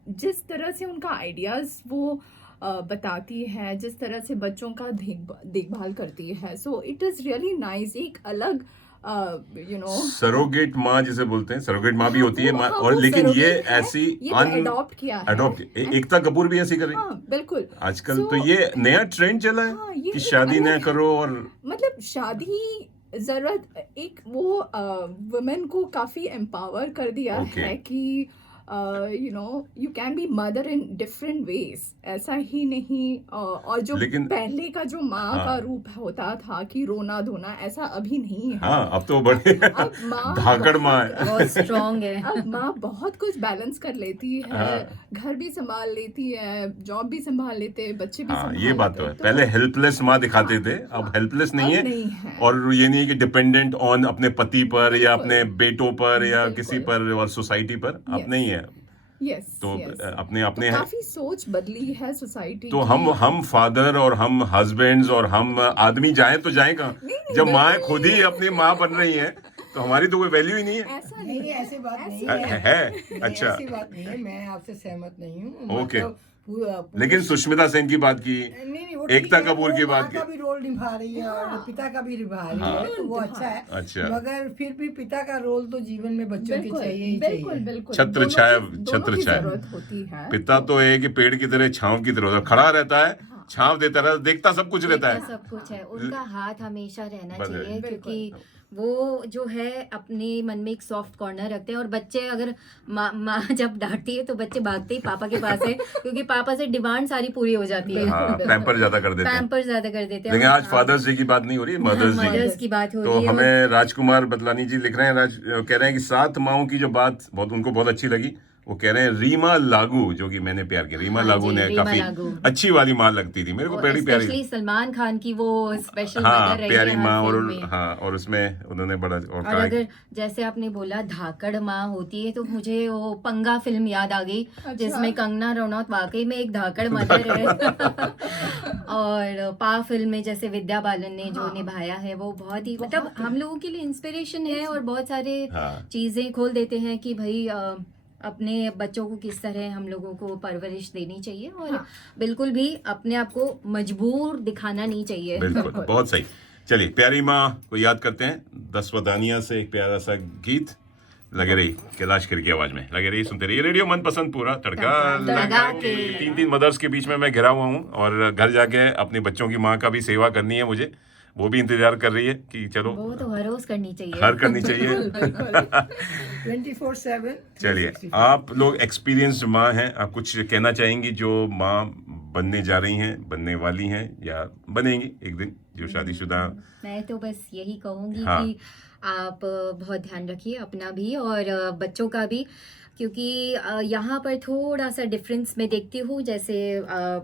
जिस तरह से उनका आइडियाज़ वो बताती है, जिस तरह से बच्चों का देखभाल करती है, so it is really nice. एक अलग सरोगेट माँ जिसे बोलते हैं, सरोगेट माँ भी होती है माँ, हाँ, और वो लेकिन ये surrogate है, ऐसी ये अडॉप्ट किया है। एकता कपूर भी ऐसी कर रही। हाँ बिल्कुल। आजकल So, तो ये नया ट्रेंड चला है हाँ, ये कि एक शादी अलग न है। करो, और मतलब शादी जरूरत, एक वो वुमेन को काफी एम्पावर कर दिया Okay. है कि you can be mother in different ways. ऐसा ही नहीं और जो लेकिन- पहले का जो माँ हाँ। का रूप होता था कि रोना धोना, ऐसा अभी नहीं है। हाँ अब तो बड़े अब माँ धाकड़ माँ है। बहुत स्ट्रांग है। अब माँ बहुत कुछ बैलेंस कर लेती है, हाँ। घर भी संभाल लेती है, जॉब भी संभाल लेते हैं, बच्चे भी हाँ संभाल ये बात लेते तो है, हैं। पहले हेल्पलेस माँ दिखाते थे, अब हेल्पलेस नहीं अब नहीं है। है। और ये नहीं है कि डिपेंडेंट ऑन अपने पति पर या बिल्कुल। अपने बेटों पर या बिल्कुल। किसी पर और सोसाइटी पर, अब Yes. नहीं है। यस तो अपने तो काफी सोच बदली है सोसाइटी तो की। हम फादर और हम हस्बैंड्स और हम आदमी जाएं तो जाएं कहाँ, नहीं, जब माँ बिल्कुल खुद ही अपनी माँ बन रही है, तो हमारी तो कोई वैल्यू ही नहीं है। ऐसा नहीं, है, ऐसी बात नहीं ऐसी है। है अच्छा। ऐसी बात नहीं है, मैं आपसे सहमत नहीं हूँ। ओके। मतलब लेकिन सुष्मिता सेन की बात की, नहीं, वो एकता ठीक है, कपूर वो की माँ बात का की। भी रोल निभा रही है और पिता का भी निभा रही हाँ। है, तो वो अच्छा है। अच्छा। मगर फिर भी पिता का रोल तो जीवन में बच्चों के बिल्कुल चाहिए ही बिल्कुल चाहिए। बिल्कुल छत्र दोनों छाया, की छत्र छाया। जरूरत होती है। पिता तो है कि पेड़ की तरह, छांव की तरह खड़ा रहता है, छांव देता रहता, देखता सब कुछ रहता देखता है। सब कुछ है, उनका हाथ हमेशा रहना बस, चाहिए, बिल्कुल। क्योंकि वो जो है अपने मन में एक सॉफ्ट कॉर्नर रखते हैं। और बच्चे अगर माँ जब डांटती है तो बच्चे भागते ही पापा के पास है, क्योंकि पापा से डिमांड सारी पूरी हो जाती है। हाँ पैम्पर ज्यादा कर देते हैं। पैम्पर ज्यादा कर देते हैं। लेकिन आज हाँ, फादर्स डे की बात नहीं हो रही, मदर्स डे मदर्स की बात हो तो रही है। हमें राजकुमार बदलानी जी लिख रहे हैं, कह रहे हैं कि 7 माओं की जो बात बहुत उनको बहुत अच्छी लगी, वो कह रहे हैं रीमा लागू, जो कि मैंने प्यार किया। रीमा हाँ लागू जी, ने रीमा काफी लागू। अच्छी वाली माँ लगती थी मेरे को, बड़ी प्यारी। स्पेशली सलमान खान की वो स्पेशल हाँ, मदर रही प्यारी है हर माँ। और फिल्म में। हाँ, और उसमें उन्होंने बड़ा और और कहा अगर जैसे आपने बोला धाकड़ माँ होती है, तो मुझे वो पंगा फिल्म याद आ गई, जिसमें कंगना रनौत वाकई में एक धाकड़ मदर है। और पा फिल्म में जैसे विद्या बालन ने जो निभाया है, वो बहुत ही मतलब हम लोगों के लिए इंस्पिरेशन है, और बहुत सारे हाँ। चीजें खोल देते हैं कि भाई अपने बच्चों को किस तरह हम लोगों को परवरिश देनी चाहिए, और बिल्कुल भी अपने आप को मजबूर दिखाना नहीं चाहिए। बिल्कुल, बहुत सही। चलिए, प्यारी माँ को याद करते हैं। 10 वदानिया से एक प्यारा सा गीत लगे रही, कैलाश खेर की आवाज में लगे रही, सुनते रहिए रेडियो मनपसंद, पूरा तड़का लगा के। 3 मदर्स के बीच में मैं घिरा हुआ हूँ, और घर जाके अपने बच्चों की माँ का भी सेवा करनी है मुझे। वो भी इंतजार कर रही है कि चलो, वो तो हर रोज करनी चाहिए। हर करनी चाहिए। 24/7। चलिए, आप लोग एक्सपीरियंस्ड माँ हैं, आप कुछ कहना चाहेंगी जो माँ बनने जा रही हैं, बनने वाली हैं, या बनेंगी एक दिन, जो शादीशुदा? मैं तो बस यही कहूंगी हाँ। कि आप बहुत ध्यान रखिए अपना भी और बच्चों का भी, क्योंकि यहाँ पर थोड़ा सा डिफरेंस मैं देखती हूँ। जैसे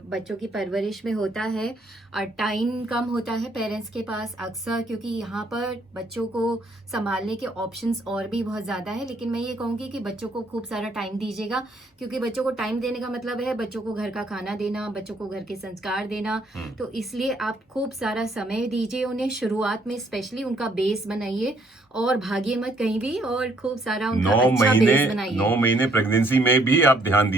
बच्चों की परवरिश में होता है, और टाइम कम होता है पेरेंट्स के पास अक्सर, क्योंकि यहाँ पर बच्चों को संभालने के ऑप्शंस और भी बहुत ज़्यादा है। लेकिन मैं ये कहूँगी कि बच्चों को खूब सारा टाइम दीजिएगा, क्योंकि बच्चों को टाइम देने का मतलब है बच्चों को घर का खाना देना, बच्चों को घर के संस्कार देना। तो इसलिए आप खूब सारा समय दीजिए उन्हें, शुरुआत में स्पेशली उनका बेस बनाइए, और भागिए मत कहीं भी, और खूब सारा उनका अच्छा बेस बनाइए। 9 महीने प्रेगनेंसी में भी आप ध्यान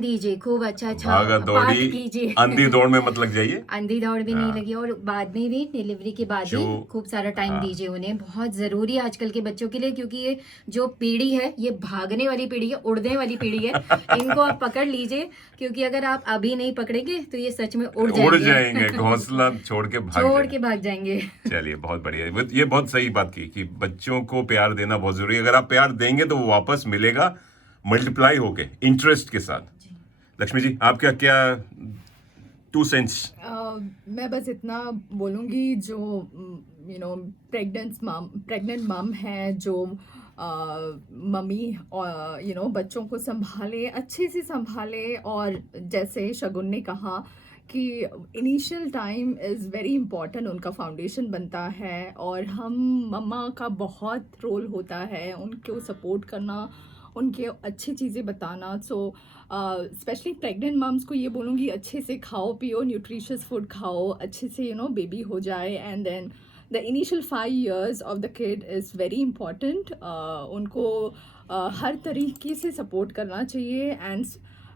दीजिए, खूब अच्छा भागा पाठ दौड़ी, कीजिए। अंधी दौड़ में मत लग जाइए। अंधी दौड़ भी नहीं लगी, और बाद में भी, डिलीवरी के बाद भी जो- खूब सारा टाइम दीजिए उन्हें, बहुत जरूरी है आजकल के बच्चों के लिए, क्योंकि ये जो पीढ़ी है, ये भागने वाली पीढ़ी है, उड़ने वाली पीढ़ी है। इनको आप पकड़ लीजिए, क्योंकि अगर आप अभी नहीं पकड़ेंगे तो ये सच में उड़ जाएंगे, घोंसला छोड़ के भाग जाएंगे। चलिए, बहुत बढ़िया। ये बहुत सही बात की कि बच्चों को प्यार देना बहुत जरूरी है। अगर आप प्यार देंगे तो वो वापस मिलेगा मल्टीप्लाई होके, इंटरेस्ट के साथ। लक्ष्मी जी, आपका क्या 2 सेंट्स? मैं बस इतना बोलूँगी, जो प्रेग्नेंट मम है, जो मम्मी और बच्चों को संभाले, अच्छे से संभाले, और जैसे शगुन ने कहा कि initial time is very important, उनका फाउंडेशन बनता है, और हम मम्मा का बहुत रोल होता है उनको सपोर्ट करना, उनके अच्छी चीज़ें बताना। सो स्पेशली प्रेग्नेंट मम्स को ये बोलूँगी, अच्छे से खाओ पियो, न्यूट्रिशियस फूड खाओ, अच्छे से बेबी हो जाए, and then the initial 5 years of the kid is very important. उनको हर तरीके से सपोर्ट करना चाहिए, and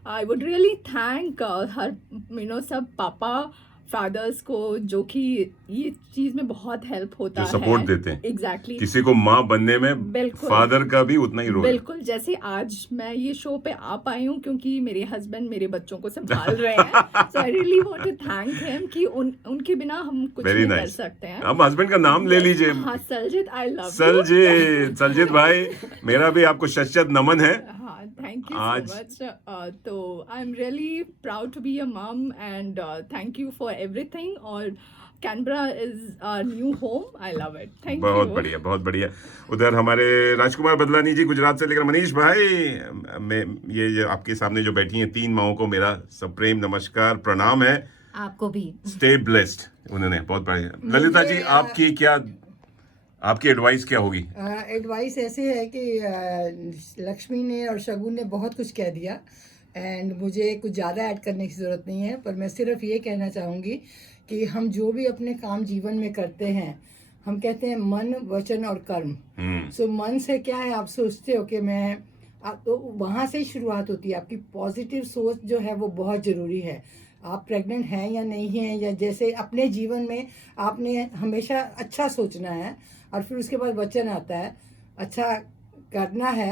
I would really thank her, सब पापा फादर्स को, जो कि ये चीज में बहुत हेल्प होता जो है, सपोर्ट देते हैं। एग्जैक्टली। किसी को माँ बनने में बिल्कुल। फादर का भी उतना ही रोल है। बिल्कुल, जैसे आज मैं ये शो पे आ पाई हूँ क्योंकि मेरे हस्बैंड मेरे बच्चों को संभाल रहे हैं। So I really want to thank him कि उनके बिना हम कुछ नहीं कर सकते हैं। अब हस्बैंड का नाम ले लीजिए। हाँ, सलजीत, आई लव सलजीत भाई, मेरा भी आपको शत नमन है। Thank you so much. तो I am really proud to be a mum, and thank you for everything, और Canberra is new home. I love it. Thank you. बहुत बढ़िया, बहुत बढ़िया। उधर हमारे राजकुमार बदलानी जी गुजरात से लेकर मनीष भाई, मैं ये आपके सामने जो बैठी हैं 3 माओं को मेरा सप्रेम नमस्कार, प्रणाम है। आपको भी स्टे ब्लेस्ड। उन्होंने बहुत बढ़िया। ललिता जी, आपकी एडवाइस क्या होगी? एडवाइस ऐसे है कि लक्ष्मी ने और शगुन ने बहुत कुछ कह दिया, एंड मुझे कुछ ज़्यादा ऐड करने की ज़रूरत नहीं है, पर मैं सिर्फ ये कहना चाहूँगी कि हम जो भी अपने काम जीवन में करते हैं, हम कहते हैं मन, वचन और कर्म। सो मन से क्या है, आप सोचते हो कि तो वहाँ से ही शुरुआत होती है। आपकी पॉजिटिव सोच जो है वो बहुत ज़रूरी है। आप प्रेग्नेंट हैं या नहीं हैं, या जैसे अपने जीवन में आपने हमेशा अच्छा सोचना है, और फिर उसके बाद वचन आता है, अच्छा करना है,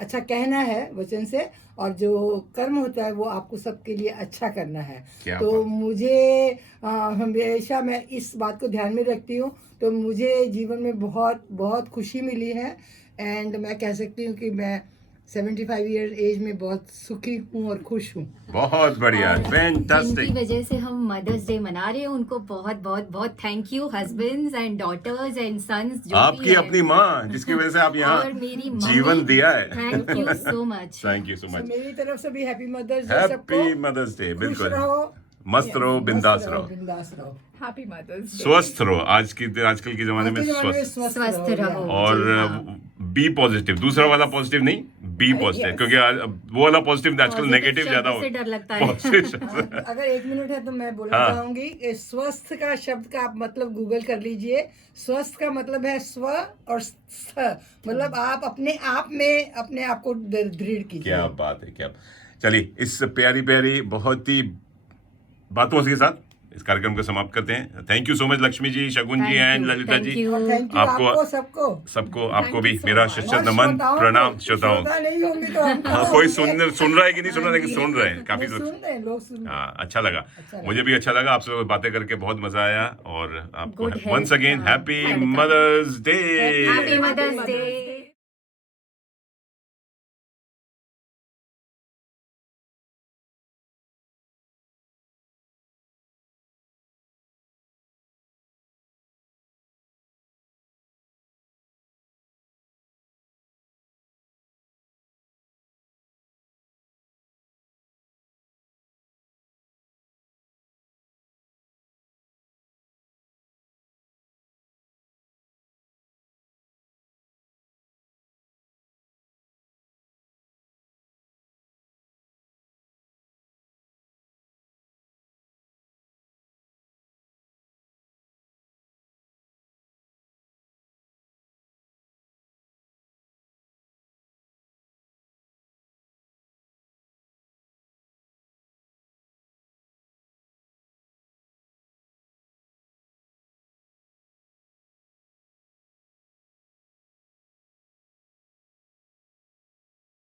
अच्छा कहना है वचन से, और जो कर्म होता है वो आपको सबके लिए अच्छा करना है। तो मुझे हमेशा मैं इस बात को ध्यान में रखती हूँ, तो मुझे जीवन में बहुत बहुत खुशी मिली है, एंड मैं कह सकती हूँ कि मैं 75 ईयर एज में बहुत सुखी हूँ और खुश हूँ। बहुत बढ़िया, जिनकी फैंटास्टिक। वजह से हम मदर्स डे मना रहे हैं, उनको बहुत बहुत बहुत thank you, husbands and daughters and sons, आपकी अपनी माँ जिसकी वजह से आप और यहाँ मेरी जीवन दिया है। Thank you so much. Thank you so So, much. मेरी तरफ से भी हैप्पी मदर्स डे सबको। Happy mother's day. खुश बिल्कुल, रहो, मस्त रहो, बिंदास रहो, बिंदास रहो। Happy mother's day. स्वस्थ रहो। आजकल के जमाने में आज के ज़माने में स्वस्थ स्वस्थ रहो। और जी हाँ। Be positive. दूसरा वाला पॉजिटिव नहीं, बी पॉजिटिव, yes. क्योंकि वो वाला पॉजिटिव आजकल Positive नेगेटिव शब्द ज्यादा हो से डर लगता है। Positive अगर 1 मिनट है तो मैं बोलना हाँ। चाहूंगी कि स्वस्थ का शब्द का आप मतलब गूगल कर लीजिए। स्वस्थ का मतलब है स्व और स्थ, मतलब आप अपने आप में अपने आप को दृढ़ कीजिए। क्या बात है, क्या। चलिए, इस प्यारी प्यारी बहुत ही बातों के साथ इस कार्यक्रम को समाप्त करते हैं। Thank you so much Lakshmi ji, Shagun ji and Lalita ji. और थैंक यू आपको- आपको सबको। सबको, आपको भी you so मेरा much. शिष्ट और नमन, श्रोताओं प्रणाम को- श्रोताओं। श्रोता नहीं होंगे तो हम हाँ, कोई सुन रहा है कि नहीं सुन रहा है, लेकिन सुन रहे हैं काफी नहीं, लोग। सुन रहे हैं, लोग सुन रहे हैं। हाँ, अच्छा लगा। अच्छा लगा। मुझे भी अच्छा लगा, आपसे बातें करके बहुत मजा आया। और आपको Good वंस health, अगेन हाँ, हैप्पी health का। Mother's day. Happy mother's day.